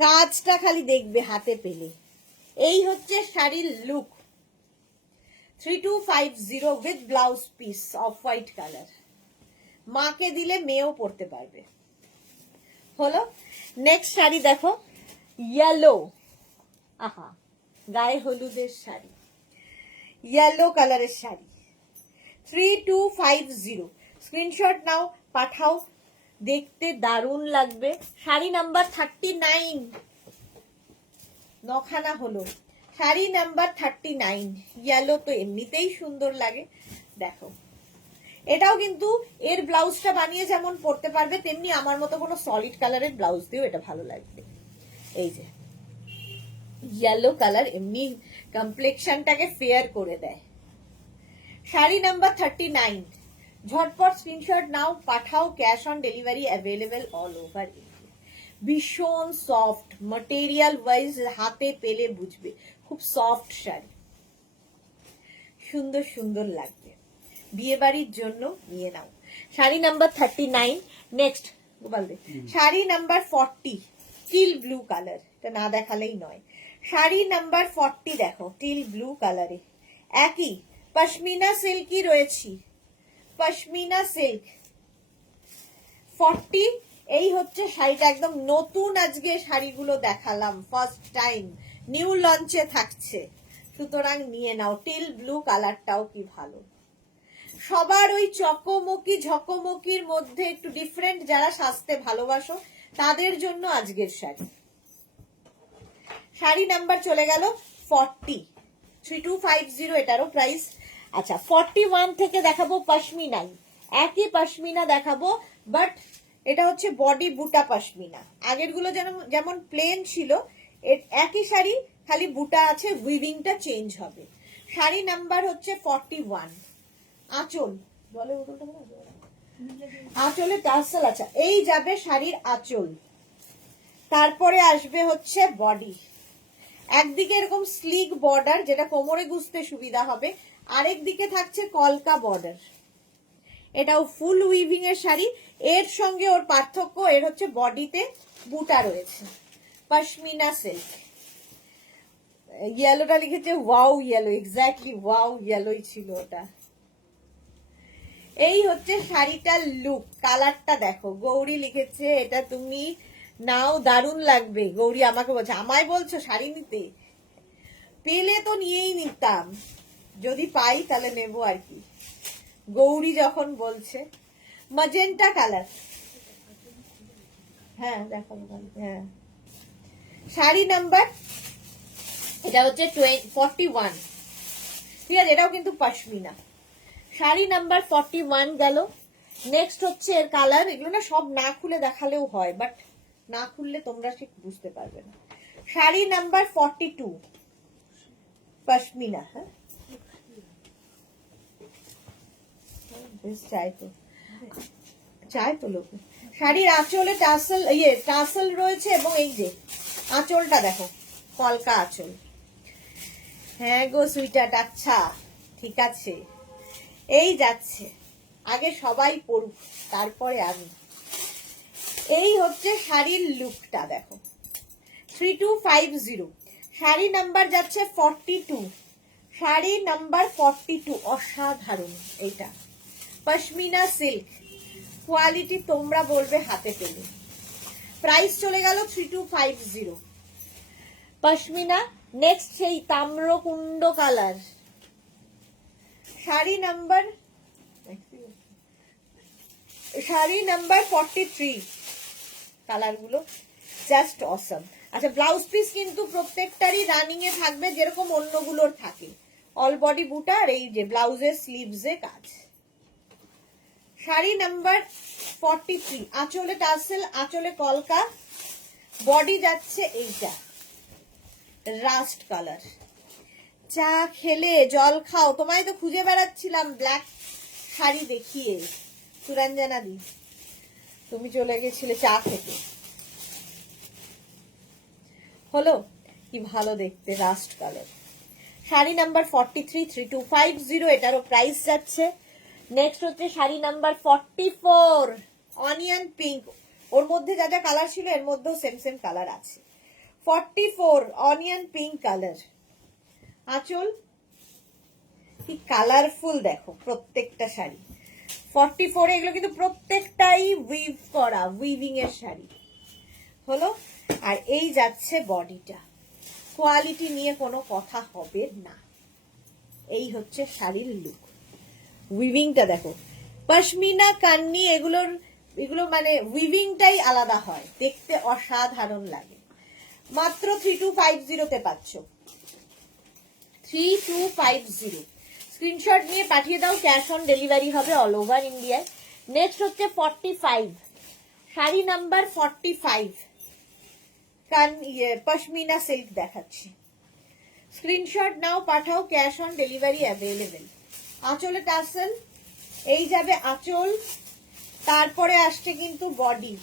কাজটা খালি দেখবে হাতে পেলে। এই হচ্ছে শাড়ির look, 3250 with blouse piece, of white colour. মাকে দিলে মেয়েও পরতে পারবে। হলো। নেক্সট শাড়ি দেখো, ইয়েলো, আহা, গায়ে হলুদের শাড়ি, ইয়েলো কালারের শাড়ি, 3250। স্ক্রিনশট নাও, পাঠাও, দেখতে দারুণ লাগবে। শাড়ি নাম্বার 39, নখানা হলো। শাড়ি নাম্বার 39, ইয়েলো তো এমনিতেই সুন্দর লাগে। দেখো, এটাও কিন্তু এর ব্লাউজটা বানিয়ে যেমন পরতে পারবে, তেমনি আমার মতো কোনো সলিড কালারের ব্লাউজ দিয়েও এটা ভালো লাগবে। এই যে ইয়েলো কালার এমনি কমপ্লেক্সনটাকে ফেয়ার করে দেয়। শাড়ি নাম্বার 39, ঝটপট স্ক্রিনশট নাও, পাঠাও, cash on delivery available all over India. ভীষণ সফট ম্যাটেরিয়াল ওয়াইজ, হাতে পেলে বুঝবে, খুব সফট শাড়ি, সুন্দর সুন্দর লাগবে, বিয়ে বাড়ির জন্য নিয়ে নাও। Sari number 39। Next Gopal De, sari number 40, teal blue colour, এটা না দেখালেই নয়। শাড়ি নাম্বার 40 দেখো, টিল ব্লু কালারে, একই পশমিনা সিল্কই রয়েছি, পশমিনা সিল্ক 40। এই হচ্ছে শাড়িটা, একদম নতুন আজকে শাড়িগুলো দেখালাম, ফার্স্ট টাইম নিউ লঞ্চে থাকছে, সুতরাং নিয়ে নাও। টিল ব্লু কালারটাও কি ভালো, সবার ওই চকমকি ঝকমকির মধ্যে একটু ডিফারেন্ট যারা সাজতে ভালোবাসো তাদের জন্য আজকের শাড়ি। শাড়ি নাম্বার চলে গেল 40, 3250 এটারও প্রাইস। আচ্ছা 41 থেকে দেখাবো পশমিনাই, একই পশমিনা দেখাবো, বাট এটা হচ্ছে বডি বুটা পশমিনা। আগের গুলো যেমন প্লেন ছিল, একই শাড়ি খালি বুটা আছে, উইভিংটা চেঞ্জ হবে। শাড়ি নাম্বার হচ্ছে 41। আঁচল বলে, আঁচলে টার্সেল। আচ্ছা এই যাবে শাড়ির আঁচল, তারপরে আসবে হচ্ছে বডি। একদিকে এরকম স্লিক বর্ডার যেটা কোমরে গুজতে সুবিধা হবে, আরেক দিকে থাকছে কলকা বর্ডার। এটাও ফুল উইভিং এর শাড়ি। এর সঙ্গে ওর পার্থক্য, এর হচ্ছে বডিতে বুটা রয়েছে, পশমিনা সিল্ক। ইয়েলোটা লিখেছে ওয়াও ইয়েলো, এক্স্যাক্টলি ওয়াও ইয়েলোই ছিল ওটা। এই হচ্ছে শাড়িটার লুক। কালারটা দেখো, গৌরী লিখেছে এটা তুমি নাও, দারুণ লাগবে। গৌরী আমাকে বলছে, আমায় বলছো শাড়ি নিতে? পেলে তো নিয়েই নিতাম, যদি পাই তাহলে নেবো আর কি। গৌরী যখন বলছে ম্যাজেন্টা কালার, হ্যাঁ দেখাবো। হ্যাঁ শাড়ি নাম্বার এটা হচ্ছে 41, ঠিক আছে, এটাও কিন্তু পশমিনা। শাড়ি নাম্বার 41 গেল। নেক্সট হচ্ছে এর কালার। এগুলো না সব না খুলে দেখালেও হয়, বাট না খুললে তোমরা ঠিক বুঝতে পারবে না। শাড়ি নাম্বার 42 পশমিনা। হ্যাঁ চায় তো লোক। শাড়ির আঁচলে টাসেল রয়েছে, এবং এই যে আঁচলটা দেখো, কলকা আঁচল। হ্যাঁ গো সুইটার, আচ্ছা ঠিক আছে। এই যাচ্ছে, আগে সবাই পড়ুক তারপরে আমি। এই হচ্ছে শাড়ির লুকটা দেখো, 3250। শাড়ি নাম্বার যাচ্ছে 42। শাড়ি নাম্বার 42 অসাধারণ। এটা পশমিনা সিল্ক, কোয়ালিটি তোমরা বলবে হাতে পেলে। প্রাইস চলে গেল 3250 পশমিনা। নেক্সট সেই তাম্রকুণ্ড কালার, শাড়ি নাম্বার 43। কালারগুলো জাস্ট অসম। আচ্ছা ব্লাউজ পিস কিন্তু প্রত্যেকটারই রানিং এ থাকবে, যেরকম অন্যগুলোর থাকে, অল বডি বুটা, আর এই যে ব্লাউজের স্লিভসে কাজ। শাড়ি নাম্বার 43, আঁচলে টাসেল, আঁচলে কলকা, বডি যাচ্ছে এইটা রাস্ট কালার। চা খেলে জল খাও, তোমায় তো খুঁজে বেড়াচ্ছিলাম ব্ল্যাক শাড়ি দেখিয়ে, সুরঞ্জনা দি তুমি চলে গেছিলে চা খেতে। হলো কি ভালো দেখতে, রাস্ট কালার। শাড়ি নাম্বার 43, 3250, এটারও প্রাইস যাচ্ছে। নেক্সট হচ্ছে শাড়ি নাম্বার 44 অনিয়ন পিঙ্ক। ওর মধ্যে যা যা কালার ছিল এর মধ্যেও সেম সেম কালার আছে। 44 অনিয়ন পিঙ্ক কালার। আঁচল কি কালারফুল দেখো প্রত্যেকটা শাড়ি। 44 এগুলো কিন্তু প্রত্যেকটাই উইভ করা, উইভিং এর শাড়ি হলো। আর এই যাচ্ছে বডিটা, কোয়ালিটি নিয়ে কোনো কথা হবে না। এই হচ্ছে শাড়ির লুক। উইভিংটা দেখো, পশমিনা কান্নি এগুলো মানে উইভিংটাই আলাদা হয়, দেখতে অসাধারণ লাগে। মাত্র 3250 তে পাচ্ছ। 3250 স্ক্রিনশট নিয়ে পাঠিয়ে দাও, ক্যাশ অন ডেলিভারি হবে অল ওভার ইন্ডিয়ায়। নেক্সট হচ্ছে 45, শাড়ি নাম্বার 45 পশমিনা সিল্ক দেখাচ্ছি। স্ক্রিনশট নাও, পাঠাও, ক্যাশ অন ডেলিভারি অ্যাভেলেবেল। আঁচলে টাসেল, এই যাবে আঁচল, তারপরে আসছে কিন্তু বডি।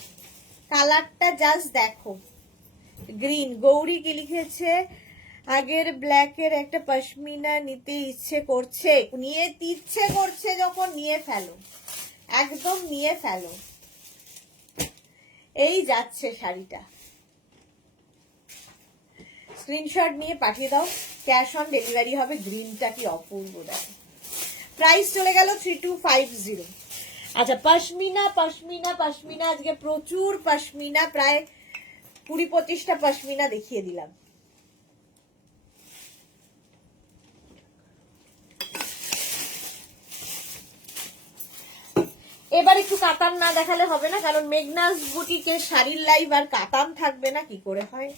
কালারটা জাস্ট দেখো, গ্রিন। গৌরী কি লিখেছে, আগের ব্ল্যাকের একটা পশমিনা নিতে ইচ্ছে করছে। নিয়ে ইচ্ছে করছে যখন নিয়ে ফেলো, একদম নিয়ে ফেলো। এই যাচ্ছে শাড়িটা, স্ক্রিনশট নিয়ে পাঠিয়ে দাও, ক্যাশ অন ডেলিভারি হবে। গ্রিনটা কি অপূর্ব দেখো। প্রাইস চলে গেল 3250। আচ্ছা পশমিনা পশমিনা পশমিনা, আজকে প্রচুর পশমিনা, প্রায় 20-25টা পশমিনা দেখিয়ে দিলাম। এবার একটু কাতান না দেখালে হবে না, কারণ মেঘনাস বুটিকের শাড়ির লাইভ আর কাতান থাকবে না, কি করে হয়।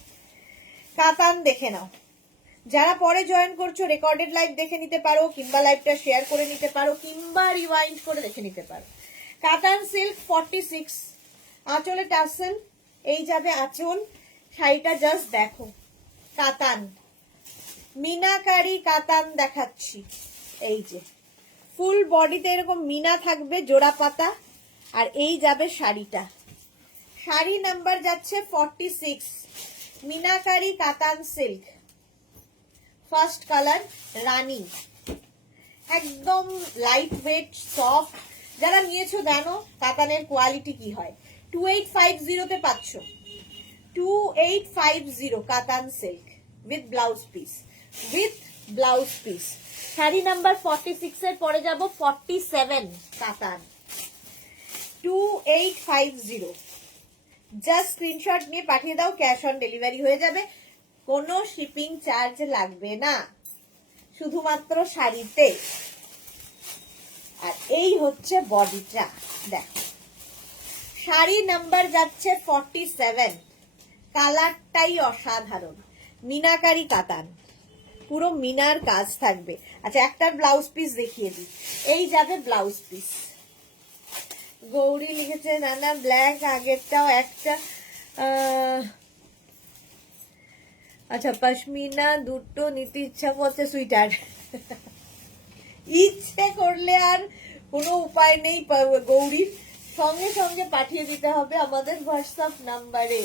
কাতান দেখে নাও, যারা পরে জয়েন করছো রেকর্ডেড লাইভ দেখে নিতে পারো, কিংবা লাইভটা শেয়ার করে নিতে পারো, কিংবা রিওয়াইন্ড করে দেখে নিতে পারো। কাতান সিল্ক 46, আঁচলে টাসেল, এই যাবে আঁচল। শাড়িটা জাস্ট দেখো, কাতান, মিনাকারি কাতান দেখাচ্ছি। এই যে ফুল বডিতে এরকম মিনা থাকবে, জোড়া পাতা, আর এই যাবে শাড়িটা। শাড়ি নাম্বার যাচ্ছে 46, মিনাকারি কাতান সিল্ক, ফার্স্ট কালার রানী, একদম লাইট ওয়েট সফট। যারা নিয়েছো জানো কাতানের কোয়ালিটি কি হয়। 2850 পাচ্ছ, 2850 কাতান silk with blouse piece, sari number 46 এর পরে যাব 47 কাতান, 2850। জাস্ট স্ক্রিনশট নিয়ে পাঠিয়ে দাও, ক্যাশ অন ডেলিভারি হয়ে যাবে, কোনো শিপিং চার্জ লাগবে না, শুধুমাত্র শাড়িতে। আর এই হচ্ছে বডিটা, দেখো শাড়ি নাম্বার যাচ্ছে 47, কালারটাই অসাধারণ, মিনাকারি কাতান, পুরো মিনার কাজ থাকবে। আচ্ছা একটার ব্লাউজ পিস দেখিয়ে দিই, এই যাবে ব্লাউজ পিস। গৌরী লিখেছে নানা ব্ল্যাক, আগেরটাও একটা, আচ্ছা পশমিনা দুটো নিতে ইচ্ছা করছে সুইটার। ইচ্ছে করলে আর কোনো উপায় নেই গৌরীর, সঙ্গে সঙ্গে পাঠিয়ে দিতে হবে আমাদের হোয়াটসঅ্যাপ নাম্বারে।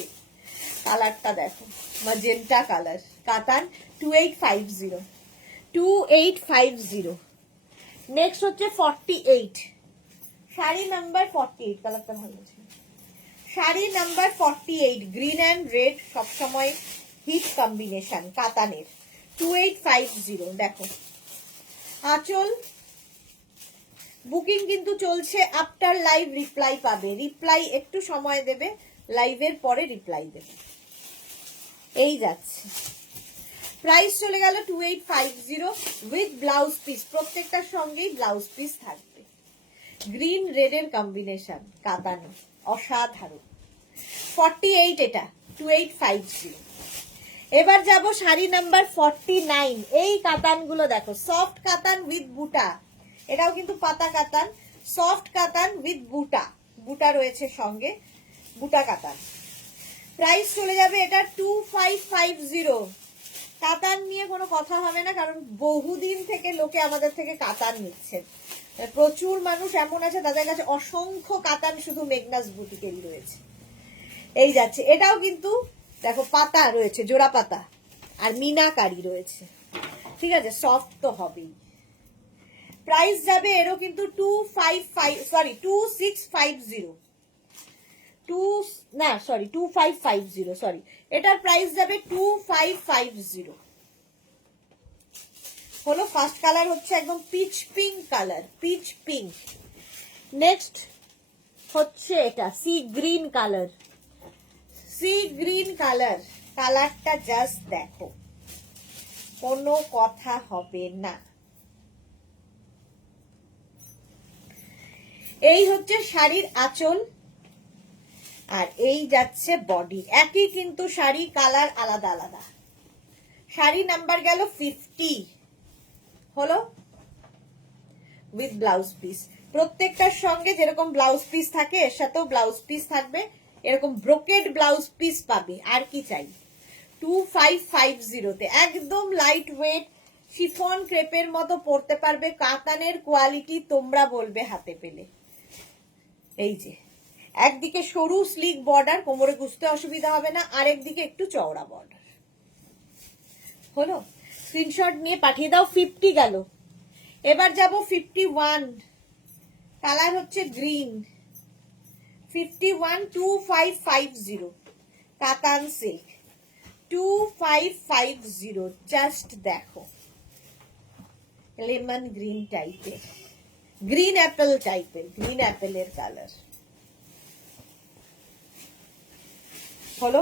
কালারটা দেখো, ম্যাজেন্টা কালার, কাতান 2850। নেক্সট হচ্ছে 48, শাড়ি নাম্বার 48, কালারটা ভালো আছে। Sari number 48, green and red, সবসময় হিট কম্বিনেশন কাতানের, 2850। দেখো আঁচল, বুকিং কিন্তু চলছে, আফটার লাইভ রিপ্লাই পাবে, রিপ্লাই একটু সময় দেবে, লাইভের পরে রিপ্লাই দেবে। এই যাচ্ছে, প্রাইস চলে গেল 2850 উইথ ব্লাউজ পিস, প্রত্যেকটার সঙ্গেই ব্লাউজ পিস থাকবে, গ্রিন রেডের কম্বিনেশন কাতানে, অসাধারণ। 48 এটা 2850। এবার যাব শাড়ি নাম্বার 49, এই কাতানগুলো দেখো, সফট কাতান উইথ বুটা, এটাও কিন্তু পাতা কাতান, সফট কাতান উইথ বুটা, বুটা রয়েছে সঙ্গে, বুটা কাতান। প্রাইস চলে যাবে এটা 2550। কাতান নিয়ে কোনো কথা হবে না, কারণ বহুদিন থেকে লোকে আমাদের থেকে কাতান নিচ্ছেন, প্রচুর মানুষ এমন আছে তাদের কাছে অসংখ্য কাতান শুধু মেঘনাস বুটিকেরই রয়েছে। এই যাচ্ছে, এটাও কিন্তু দেখো পাতা রয়েছে, জোড়া পাতা, আর মিনাকারি রয়েছে, ঠিক আছে, সফট তো হবেই। প্রাইস যাবে এরও কিন্তু 2550, সরি এটার প্রাইস যাবে 2550। হলো ফার্স্ট কালার হচ্ছে একদম pitch pink colour, pitch pink. Next হচ্ছে এটা C green colour, C green colour, কালারটা জাস্ট দেখো, কোনো কথা হবে না। এই হচ্ছে শাড়ির আঁচল, আর এই যাচ্ছে বডি, একই কিন্তু শাড়ি, কালার আলাদা আলাদা। শাড়ি নাম্বার গেল 50, হলো উইথ ব্লাউজ পিস, প্রত্যেকটার সঙ্গে যেরকম ব্লাউজ পিস থাকে এর সাথেও ব্লাউজ পিস থাকবে, এরকম ব্রোকেড ব্লাউজ পিস পাবে, আর কি চাই। 2550 তে একদম লাইট ওয়েট শিফন ক্রেপের মতো পরতে পারবে, কাতানের কোয়ালিটি তোমরা বলবে হাতে পেলে। এই যে একদিকে সরু স্লিক বর্ডার, কোমরে গুছতে অসুবিধা হবে না, আর একদিকে একটু চওড়া বর্ডার। হলো, স্ক্রিনশট নিয়ে পাঠিয়ে দাও। 50 গেল, এবার যাব 51, কালার হচ্ছে গ্রিন, 51 2550 কাতান সিল্ক, 2550। জাস্ট দেখো, লেমন গ্রিন টাইপের, গ্রিন অ্যাপেল টাইপের, গ্রিন অ্যাপেলের কালার। হলো,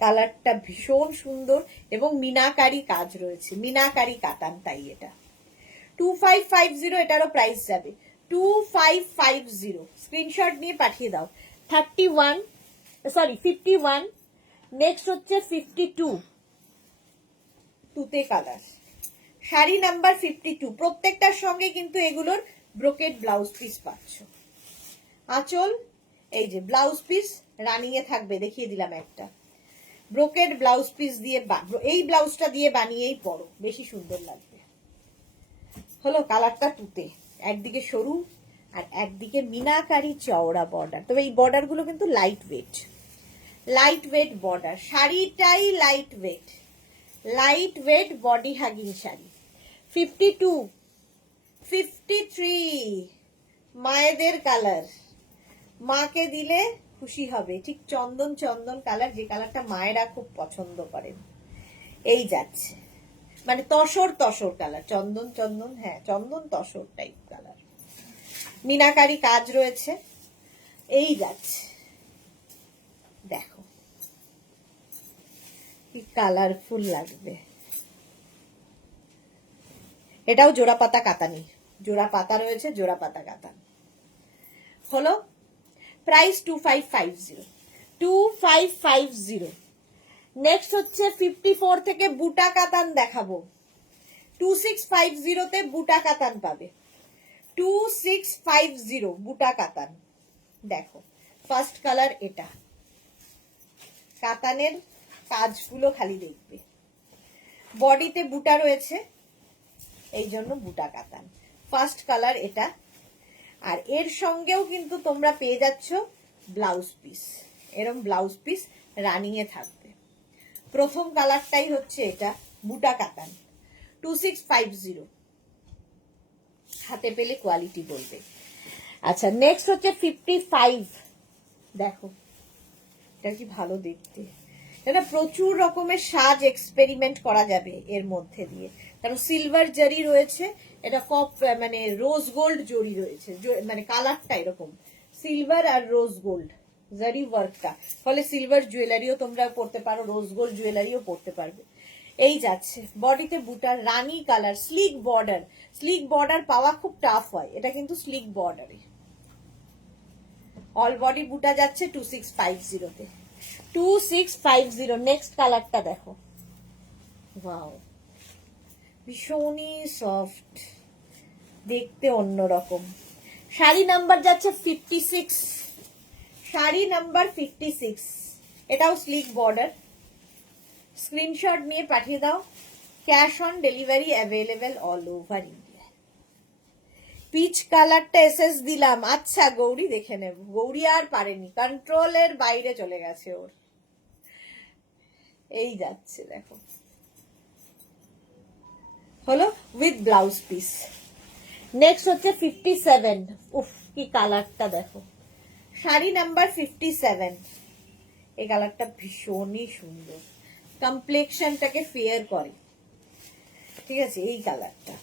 কালারটা ভীষণ সুন্দর এবং মিনাকারি কাজ রয়েছে, মিনাকারি কাতান, তাই এটা 2550। এটারও প্রাইস যাবে 2550 স্ক্রিনশট নিয়ে পাঠিয়ে দাও। 51 নেক্সট হচ্ছে 52 তুতে কালার, শাড়ি নাম্বার 52। প্রত্যেকটার সঙ্গে কিন্তু এগুলোর ব্রোকেড ব্লাউজ পিস পাচ্ছ। আঁচল এই যে ব্লাউজ পিস রানিং এ থাকবে, দেখিয়ে দিলাম একটা ব্রোকেড ব্লাউজ পিস দিয়ে, এই ব্লাউজটা দিয়ে বানিয়েই পরো, বেশি সুন্দর লাগবে। হলো কালারটা তুতে, একদিকে সরু আর একদিকে মিনাকারি চওড়া বর্ডার। তবে এই বর্ডার গুলো কিন্তু লাইট ওয়েট বর্ডার, শাড়িটাই light weight body hugging sari. 52 53 মায়েদের কালার, মাকে দিলে খুশি হবে, ঠিক চন্দন কালার, যে কালারটা মায়েরা খুব পছন্দ করেন। এই যাচ্ছে মানে তসর কালার, চন্দন, হ্যাঁ চন্দন তসর টাইপ কালার, মিনাকারি কাজ রয়েছে। এই যাচ্ছে, দেখো কি কালারফুল লাগবে। এটাও জোড়া পাতা কাতানি, জোড়া পাতা রয়েছে, জোড়া পাতা কাতানি। হলো প্রাইস 2550। নেক্সট হচ্ছে 54 থেকে বুটা কাতান দেখাবো। 2650 তে বুটা কাতান পাবে, 2650 বুটা কাতান। দেখো ফার্স্ট কালার এটা, কাতানের কাজগুলো খালি দেখবে, বডিতে বুটা রয়েছে এই জন্য বুটা কাতান। ফার্স্ট কালার এটা, আর এর সঙ্গেও কিন্তু তোমরা পেয়ে যাচ্ছ ব্লাউজ পিস, এরকম ব্লাউজ পিস রানিং এ থাকবে। প্রথম কালারটাই হচ্ছে এটা বুটা কাতান, 2650, হাতে পেলে কোয়ালিটি বলবে। আচ্ছা নেক্সট হচ্ছে 55, দেখো এটা কি ভালো দেখতে, এটা প্রচুর রকমের সাজ এক্সপেরিমেন্ট করা যাবে এর মধ্যে দিয়ে, কারণ সিলভার জারি রয়েছে, এটা মানে রোজ গোল্ড জরি রয়েছে, মানে কালারটা এরকম সিলভার আর রোজ গোল্ড জারি ওয়ার্কটা, ফলে সিলভার জুয়েলারিও তোমরা পড়তে পারো, রোজ গোল্ড জুয়েলারিও পড়তে পারবে। এই যাচ্ছে বডিতে বুটার, রানী কালার, স্লিক বর্ডার পাওয়া খুব টাফ হয়, এটা কিন্তু স্লিক বর্ডারে, অল বডি বুটা যাচ্ছে 2650 তে, 2650। নেক্সট কালারটা দেখো, ওয়াও ভীষণই সফট, দেখতে অন্যরকম। শাড়ি নাম্বার যাচ্ছে 56, শাড়ি নাম্বার 56, এটাও স্লিক বর্ডার। স্ক্রিনশট নিয়ে পাঠিয়ে দাও, cash on delivery available all over India. Peach কালারটা এসএস দিলাম। আচ্ছা গৌরী দেখে নেব, গৌরী আর পারেনি, কন্ট্রোলের বাইরে চলে গেছে ওর। এই যাচ্ছে দেখো, হলো উইথ ব্লাউজ পিস। নেক্সট হচ্ছে 57, উফ কি কালারটা দেখো, শাড়ি নাম্বার 57, এই কালারটা ভীষণই সুন্দর, কমপ্লেক্সনটাকে ফেয়ার করে, ঠিক আছে। এই কালারটা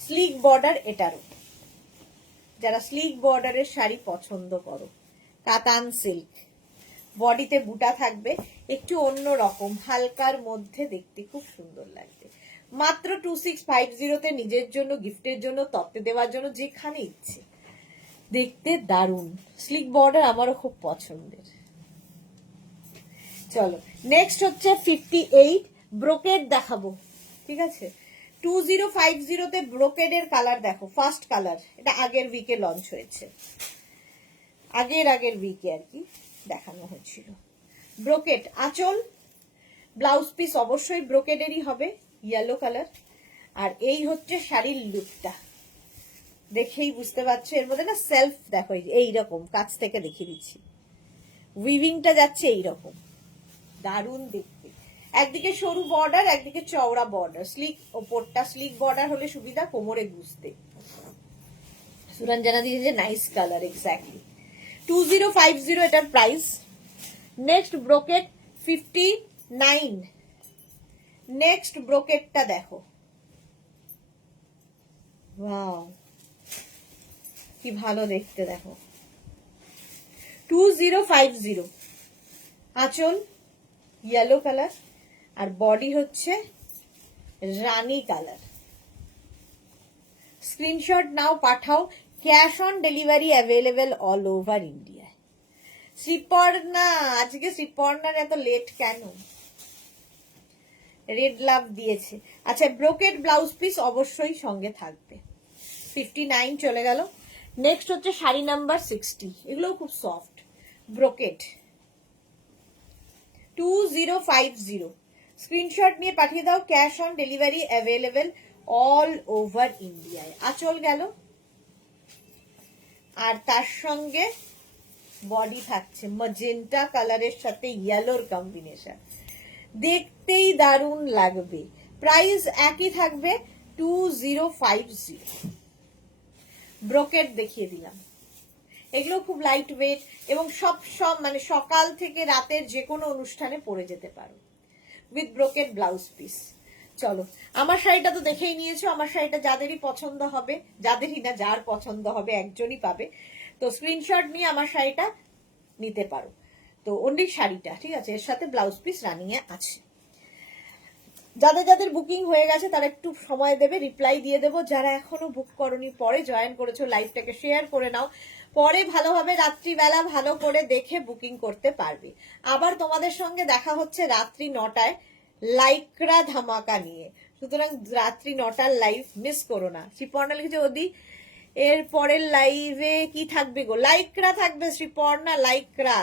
স্লিক বর্ডার, এটারও যারা স্লিক বর্ডারের শাড়ি পছন্দ করো, কাতান সিল্ক, বডিতে বুটা থাকবে, একটু অন্য রকম হালকার মধ্যে, দেখতে খুব সুন্দর লাগবে। মাত্র 2650 তে নিজের জন্য, গিফটের জন্য, তত্ত্বে দেওয়ার জন্য, যেখানে ইচ্ছে, দেখতে দারুণ। স্লিক বর্ডার আমারও খুব পছন্দের। চলো নেক্সট হচ্ছে 58, ব্রোকেড দেখাবো, ঠিক আছে। 2050 তে ব্রোকেডের কালার দেখো, ফার্স্ট কালার, এটা আগের উইকে লঞ্চ হয়েছে, আগের উইকে আর কি দেখানো হয়েছিল। ব্রোকেড আঁচল, ব্লাউজ পিস অবশ্যই ব্রোকেডেরই হবে, ইয়েলো কালার। আর এই হচ্ছে শাড়ির লুকটা, দেখেই বুঝতে পারছো, এর মধ্যে না সেলফ দেখো এইরকম, কাছ থেকে দেখিয়ে দিচ্ছি, উইভিংটা যাচ্ছে এইরকম, দারুণ দেখতে। একদিকে সরু বর্ডার, একদিকে চওড়া বর্ডার, স্লিক ওপরটা, স্লিক বর্ডার হলে সুবিধা কোমরে গুজতে। সুরঞ্জনা দিয়েছে নাইস কালার, এক্স্যাক্টলি 2050 এটার প্রাইস। নেক্সট ব্রোকেড 59, নেক্সট ব্রোকেডটা দেখো, ওয়াও কি ভালো দেখতে দেখো, 2050, আঁচল ইয়েলো কালার, আর বডি হচ্ছে রানী কালার। স্ক্রিনশট নাও, পাঠাও, cash on delivery available all over India. Sriparna, আজকে শ্রীপর্ণার এত লেট কেন? রেড লাভ দিয়েছে। আচ্ছা, ব্রোকেড ব্লাউজ পিস অবশ্যই সঙ্গে থাকবে। 59 চলে গেল। নেক্সট হচ্ছে শাড়ি নাম্বার 60, এগুলো খুব সফট ব্রোকেড। 2050 স্ক্রিনশট নিয়ে পাঠিয়ে দাও। Cash on delivery available all over ইন্ডিয়ায়। আঁচল গেল, আর তার সঙ্গে বডি থাকছে ম্যাজেন্টা কালারের সাথে ইয়েলোর কম্বিনেশন, দেখতেই দারুণ লাগবে। প্রাইস একই থাকবে 2050। ব্রোকেড দেখিয়ে দিলাম। এগুলো খুব লাইট ওয়েট এবং সব মানে সকাল থেকে রাতের যে কোনো অনুষ্ঠানে পরে যেতে পারো উইথ ব্রোকেড ব্লাউজ পিস। চলো, আমার শাড়িটা তো দেখেই নিয়েছো। আমার শাড়িটা যাদেরই পছন্দ হবে, যাদেরই না, যার পছন্দ হবে একজনই পাবে। তো স্ক্রিনশট নিয়ে আমার শাড়িটা নিতে পারো। তো অনলি শাড়িটা, ঠিক আছে, এর সাথে ব্লাউজ পিস রানিং এ আছে। যাদের যাদের বুকিং হয়ে গেছে তারা একটু সময় দেবে, রিপ্লাই দিয়ে দেবো। যারা এখনো বুক করনি, পরে জয়েন করেছো, লাইভটাকে শেয়ার করে নাও, পরে ভালোভাবে রাত্রিবেলা ভালো করে দেখে বুকিং করতে পারবে। আবার তোমাদের সঙ্গে দেখা হচ্ছে রাত্রি 9টায় লাইকরা ধামাকা নিয়ে। সুতরাং রাত্রি 9টার লাইভ মিস করো না। শ্রীপর্ণা লিখেছে ওদি এর পরের লাইভে কি থাকবে গো? লাইকরা থাকবে শ্রীপর্ণা, লাইকরা।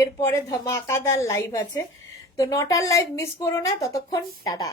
এরপরে ধামাকাদার লাইভ আছে। তো 9টার লাইভ মিস করো না। ততক্ষণ টাটা।